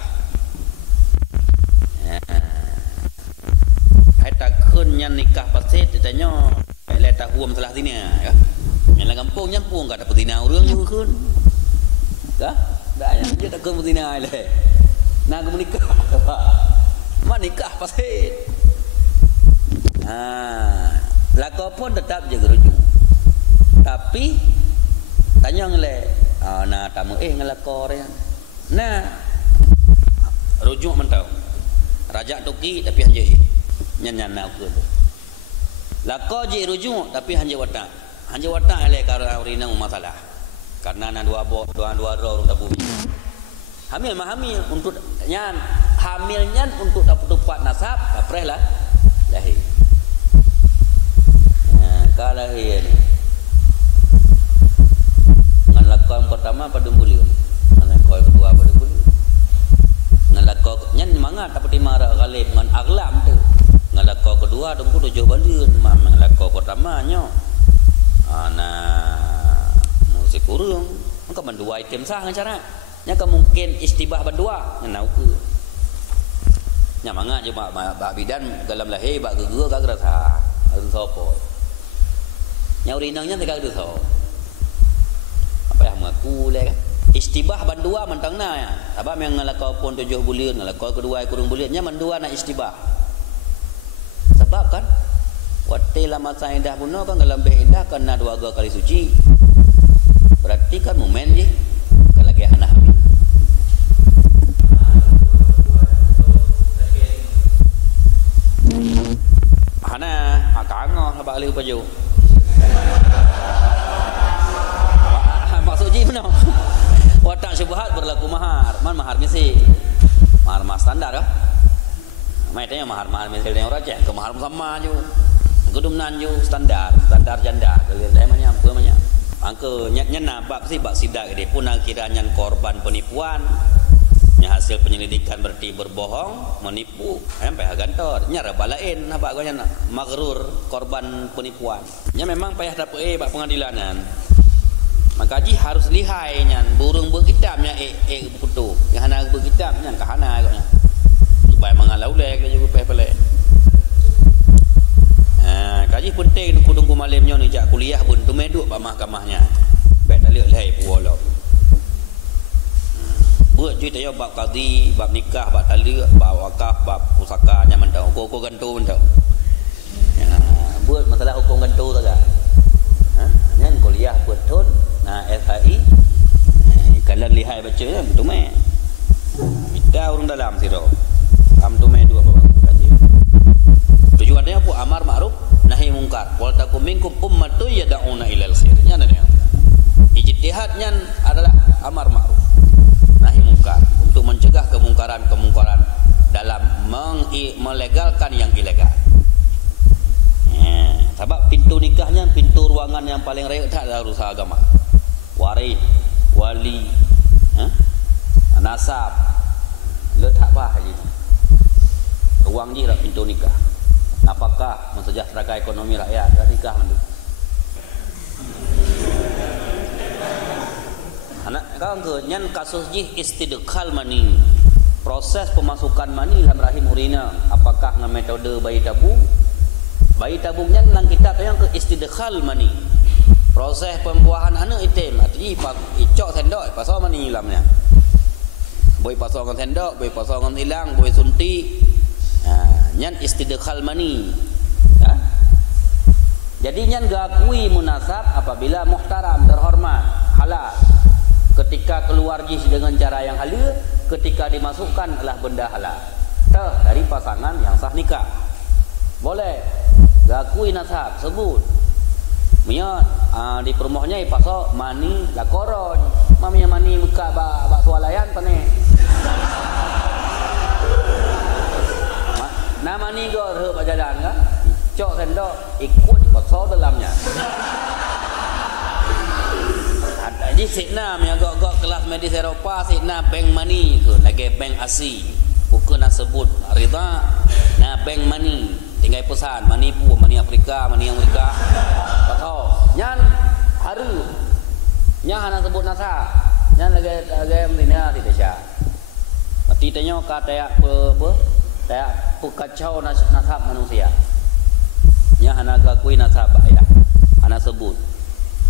Hai takun nyan nikah pasti ditanya leta huam salah sini ya. Yang kampung nyampung enggak dapat dina urang ju keun. Dah, dah yang dia tak keun dina le. Nah aku menikah. Mak nikah pasti. Lakau pun tetap je geruju. Tapi tanya ngele, nah tamu ngelakau orang. Nah rujuk mentau. Raja toki tapi hanje nyan nak ke. Lakau je rujuk tapi hanje watak. Hanje watak le karena urina masalah. Karena na dua roh tak bumi. Hamil untuk nyan hamilnya untuk dapat tupat nasab kapreh lah lahir. Kalau lahir ni ngan lakau yang pertama pada bulir, ngan lakau yang kedua pada bulir, ngan lakau nyan mangat dapat dimara galib ngan aglam tu, ngan lakau kedua tunggu 7 bulan, ngan lakau pertama nyo, musik kurung, maka mendua item sah ngan cara. Nya mungkin istibah berdua ngan ke. Nya manga je bak bidan dalam lahir bak gegeur ka gerasa. Aru sopo. Nya urinangnya tegak tu so. Apa yang mengaku le kan. Istibah berdua mentangna ya. Sebab yang ngalakau pun 7 bulan, ngalakau kedua kurung bulan nya mendua nak istibah. Sebab kan wate lama sa indah puno kan dalam beh indah kan na 2 kali suci. Berarti kan momen je lagi anak hamil. Hana akangoh habaq ali upaju. Maksud ji benar. Watak syubhat berlaku mahar. Man mahar misi. Mahar standar ah. Mai tanya mahar misi yang raja ke mahar sama ju. Kedumnan ju standar janda. Kalian dah mana apa mana. Angka nyana bab si bab sidak dia pun kiranya korban penipuan nya hasil penyelidikan berarti berbohong menipu sampai kantor nya rabalain habaq gonya magrur korban penipuan nya memang payah dapat bab pengadilanan maka ji harus lihai nya burung berkitabnya putu yang hana berkitab nya kahana gonya ibai mangalau le ke juga payah malamnya ni jak kuliah pun tu meduk pak mahkamahnya. Baik tak leh puolo. Buat je tanya bab qadi, bab nikah, bab talak, bab wakaf, bab pusaka nya mentau. Ko gantu mentau. Ya, buat masalah hukum gantu tak? Ha? Nyan kuliah betul. Nah, SHI kalau lihai baca kan tu meh. Kita orang dalam siro. Am tu meh dua apa? Tujuannya apa? Amar ma'ruf nahi mungkar. Wal takum minkum ummatun yad'una ilal khair. Nya ada. Ijtihadnya adalah amar ma'ruf nahi mungkar untuk mencegah kemungkaran-kemungkaran dalam melegalkan yang ilegal. Sebab pintu nikahnya pintu ruangan yang paling raya tak ada urusan agama. Waris, wali, nasab, letak apa haji. Ruang je lah pintu nikah. Apakah mensejahterakan ekonomi rakyat dan nikah mandu. Anak kau ke nyan kasus jih istidkhal mani. Proses pemasukan mani dalam rahim urina apakah dengan metode bayi tabung? Bayi tabungnya dalam kitab yang ke istidkhal mani. Proses pembuahan anak itim artinya icok sendok pasal mani dalamnya. Boleh pasal dengan sendok, boleh pasal dengan hilang, boleh suntik. Nyan istidkhal mani. Jadi nyan gakui munasab apabila muhtaram, terhormat, halal. Ketika keluar jis dengan cara yang halal, ketika dimasukkan adalah benda halal. Dari pasangan yang sah nikah. Boleh gakui nasab sebut. Punya di perumahannya pasal mani lakoron. Mamanya mani muka bak swalayan pane. Nama ni go re berjalan kan? Cok sendok ikut pasal dalamnya. Jadi sikna yang gok kelas medis Eropah sikna bank money ke lagi bank asing. Bukan nak sebut rida na bank money. Tinggal pesan money pu money Afrika, money Amerika. Tahu. Nyan haru. Nya hana sebut nasa. Nyan lagi mendina tidak sya. Mati tanya kata apa? Tayak kacau nasab manusia. Nya hana gakui nasab ya. Hana sebut.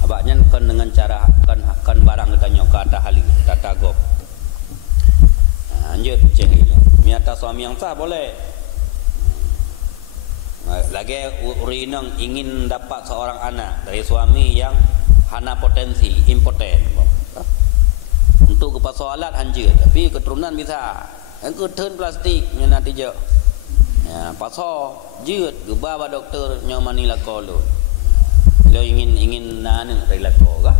Abaknya kan dengan cara kan barang ditanya kata hali kata gop. Anjut ceng ini. Miata suami yang sah boleh. Lagi urinang ingin dapat seorang anak dari suami yang hana potensi impoten. Untuk kepasoalat anjut tapi keturunan bisa. Engkau turn plastik nya nanti je. Ya, pasal jut geba doktor nyomani lakolo. Lo ingin nanu relako kah?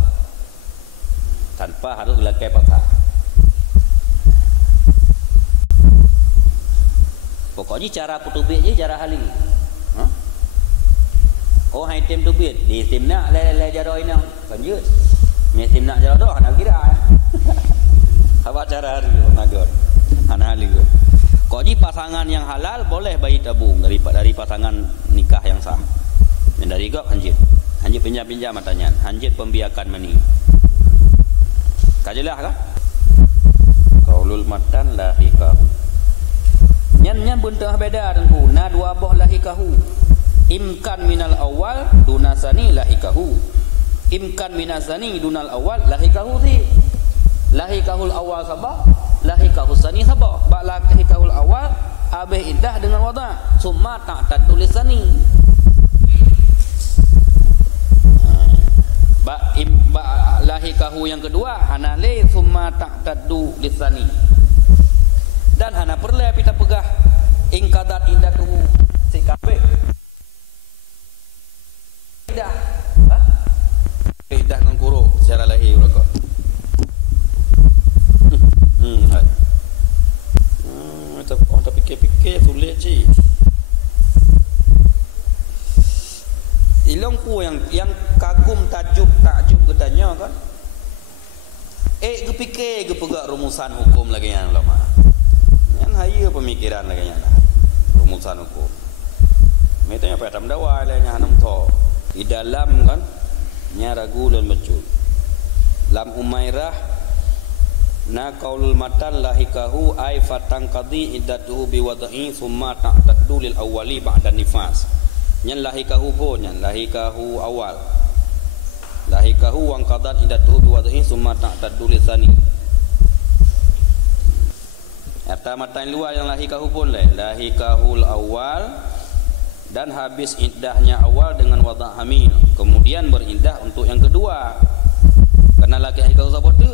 Tanpa harus lakai pasal. Pokoknya cara putubit je cara halil. Oh hai tim tubit di tim nak le jaro ina lanjut. Me tim nak jaro doh nak kira. Apa cara hari nagon? Ana halil. Koji pasangan yang halal boleh bayi tabung dari pasangan nikah yang sah. Dan dari gop hanjit. Hanjit pinjam matanya. Hanjit pembiakan mani. Kajelah kah? Qaulul matan lahikahu. Nyan buntah beda tengku. Na dua boh lahikahu. Imkan minal awal dunasani lahikahu. Imkan minasani dunal awal lahikahu si. Lahikahul awal sabah. Lahikahul sani sabah. Bak lahikahul awal abih iddah dengan wada. Summa tak tulisani. Bak lahikahu yang kedua hanale summa tak tadu lisani. Dan hana perlu kita pegah ingkadat indatuhu si kape. Idah. Idah dengan kuro secara lahir mereka. Orang tak fikir-fikir sulit je. Ilongku yang kagum takjub ketanya kan. Kepikir ke pegak rumusan hukum lagi yang lama. Yang haya pemikiran lagi yang rumusan hukum. Metanya apa tam dawai lainnya hanam tho. Di dalam kan nya ragu dan macul. Lam Umairah na qaulul matan lahikahu ay fatang qadi iddatuhu biwadai summa ta'taddu lil awwali ba'da nifas. Nyan lahikahu pun, nyan lahikahu awal. Lahikahu wang qadat idatuhu biwadhi summa ta'taddu lisani. Atau matan luar yang lahikahu pun lah. Lahikahul awal dan habis iddahnya awal dengan wada' hamil. Kemudian beriddah untuk yang kedua. Karena laki lahikahu sabatu,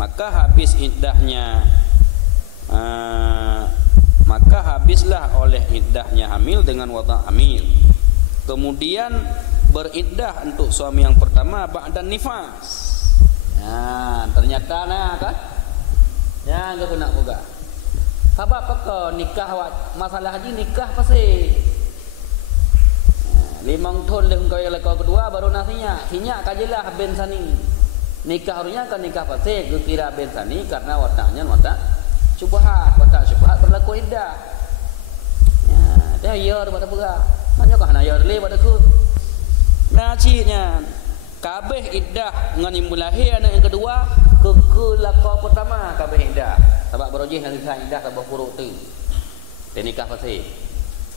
maka habis iddahnya maka habislah oleh iddahnya hamil dengan wada' hamil. Kemudian beriddah untuk suami yang pertama ba'dan nifas. Ternyata nah kan? Ya enggak kena juga. Sebab apa nikah masalah haji nikah pasti. 5 tahun dah kau yang kedua baru nasinya. Sinya kajilah ben sani. Nikah harunya kan nikah pasti kira ben sani karena wataknya watak syubhat berlaku iddah. Ya, dia yer pada pura. Banyak kah nak yer le pada ku. Nacinya kabeh iddah ngan imbul lahir anak yang kedua ke laka pertama kabeh iddah. Sebab berojih yang nikah iddah sabah puruk tu. Dia nikah pasti.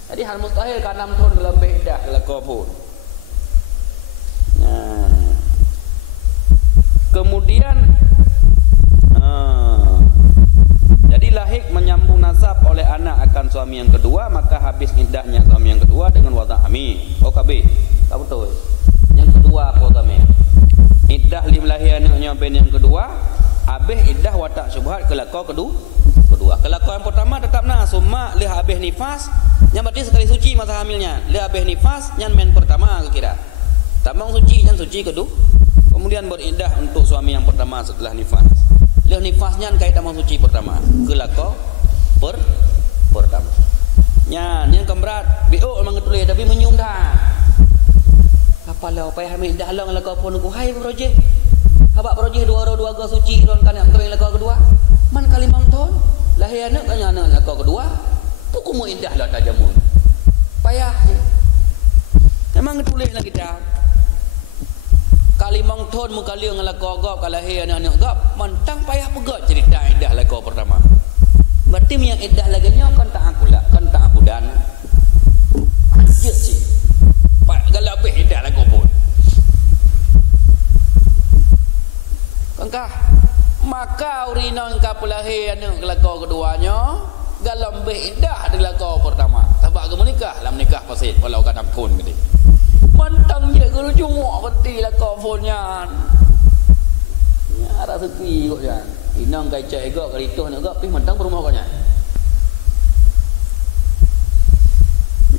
Jadi hal mustahil kan 6 tahun lebih iddah laka pun. Kemudian jadi lahik menyambung nasab oleh anak akan suami yang kedua, maka habis iddahnya suami yang kedua dengan wada' hamil. Oh KB, tak betul. Yang kedua apa utama? Iddah lim lahir anaknya ben yang kedua, habis iddah watak syubhat kelakau kedua. Kelakau yang pertama tetap nah summa li habis nifas, yang berarti sekali suci masa hamilnya. Li habis nifas yang men pertama kira. Tambang suci yang suci kedua. Kemudian beriddah untuk suami yang pertama setelah nifas. Leh nifasnya kait tambang suci pertama. Kelakau pertama. Nyan yang kemberat biuk memang ketulih tapi menyium dah. Apalah apa yang hamil dah lang lakau pun ku hai projek. Habak projek dua suci ron kan yang kawin lakau kedua. Man kali mang ton lahir anak kan anak lakau kedua. Puku mu indah lah tajamun. Payah. Memang ketulih lah kita. Kali mang ton mu kali ngalakau gop kalahir anak gop mentang payah pegat cerita indah lakau pertama. Berarti yang iddah lagi nya kan tak aku dan je sih. Pak kalau habis iddah lakau pun. Kangkah maka urina engkau pelahir anak lakau keduanya galam be iddah di lakau pertama. Sebab kamu nikah, lam nikah pasit walau kadang pun gede. Mantang je kalau cuma kerti lakau punnya. Ya rasa ki kok jan. Inang kai cek gak kerituh nak gak pih mantang berumah kau nya.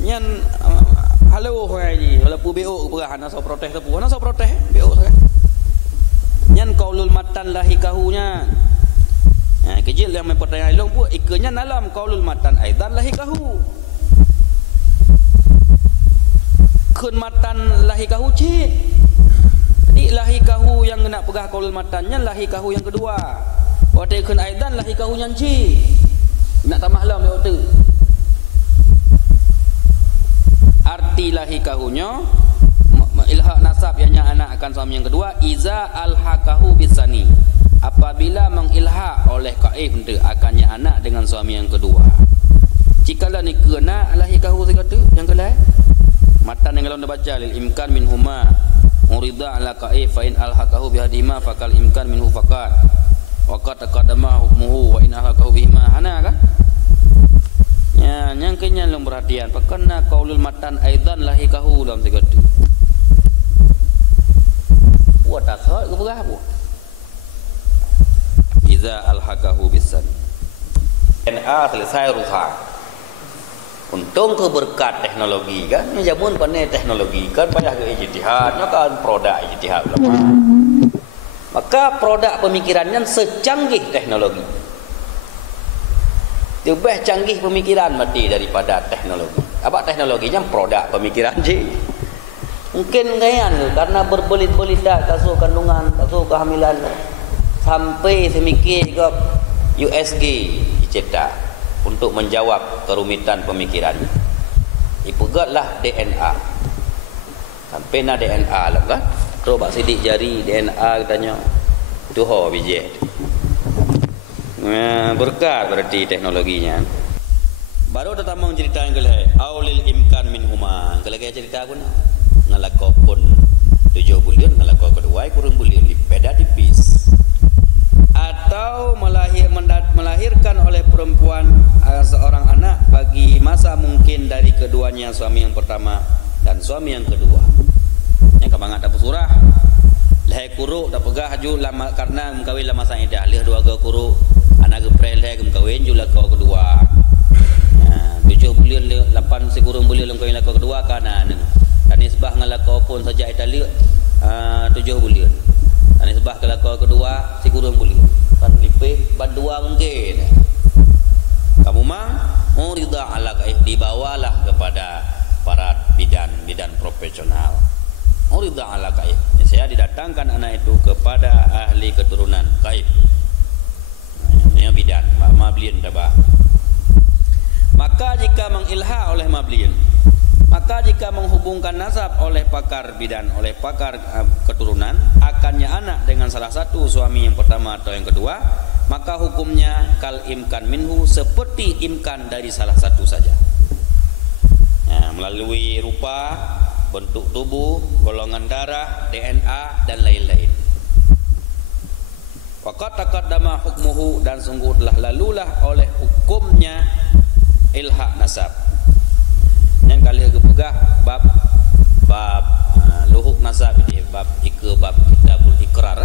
Nyan halo hai ji, walaupun BO perah ana so protes tu, ana so protes BO sangat. Nyan qaulul matan lahikahunya. Kejil yang mempertanyaan long pun ikenya dalam qaulul matan aidan lahikahu. Kun matan lahikahu cik. Jadi lahikahu yang nak pegah qaulul matannya lahikahu yang kedua. Waktu kun aidan lahikahu yang cik. Nak tambah lam dia tu. Arti lahikahunya ilhaq nasab yang anak akan suami yang kedua iza alhaqahu bisani. Apabila mengilhaq oleh qaif untuk akannya anak dengan suami yang kedua. Jikalau ni kena lahikahu sekatu yang kelai. Matan yang kalau anda baca lil imkan min huma urida ala qaif fa in alhaqahu bihadima fakal imkan minhu faqat wa qad taqaddama hukmuhu wa in alhaqahu bihima hana kan ya yang kenya long perhatian pakana qaulul matan aidan lahikahu dalam segatu buat asal ke berah bu iza alhaqahu bisan NA selesai rusak. Untung ke berkat teknologi kan, ni jamun pandai teknologi kan banyak ke ijtihad, kan produk ijtihad ulama. Maka produk pemikirannya secanggih teknologi. Lebih canggih pemikiran mati daripada teknologi. Apa teknologinya produk pemikiran je. Mungkin kayan karena berbelit-belit dah kasus kandungan, kasus kehamilan sampai semikir ke USG dicetak. Untuk menjawab kerumitan pemikiran ipegatlah DNA sampai na DNA lah kan coba sidik jari DNA katanya tu ho biji berkat berarti teknologinya baru tetamang cerita yang kelai aulil imkan min huma kelai cerita pun ngalako pun 7 bulan ngalako kedua kurang bulan beda tipis atau melahirkan oleh perempuan seorang anak bagi masa mungkin dari keduanya suami yang pertama dan suami yang kedua. Yang kamangat dapat surah leh kuruk dak pegah haju lama karena mengkawin lama sang idah leh dua ga kuruk anak geprel leh mengkawin jula kau kedua. 7 bulan 8 sekurang bulan lengkawin kau kedua kanan. Dan isbah ngalakau pun saja idah 7 bulan. Dan isbah kelakau kedua sekurang bulan. Kan lipih bandua mungkin. Kamu mah murida ala dibawalah kepada para bidan profesional. Murida ala kaib. Saya didatangkan anak itu kepada ahli keturunan kaib. Ini bidan, mablian tabah. Maka jika mengilha oleh mablian, maka jika menghubungkan nasab oleh pakar bidan, oleh pakar keturunan, akannya anak dengan salah satu suami yang pertama atau yang kedua, maka hukumnya kal imkan minhu seperti imkan dari salah satu saja. Melalui rupa, bentuk tubuh, golongan darah, DNA dan lain-lain. Waqad taqaddama hukmuhu dan sungguh telah lalulah oleh hukumnya ilhaq nasab. Yang kali kepegah bab luhuk nasab ini bab kitabul ikrar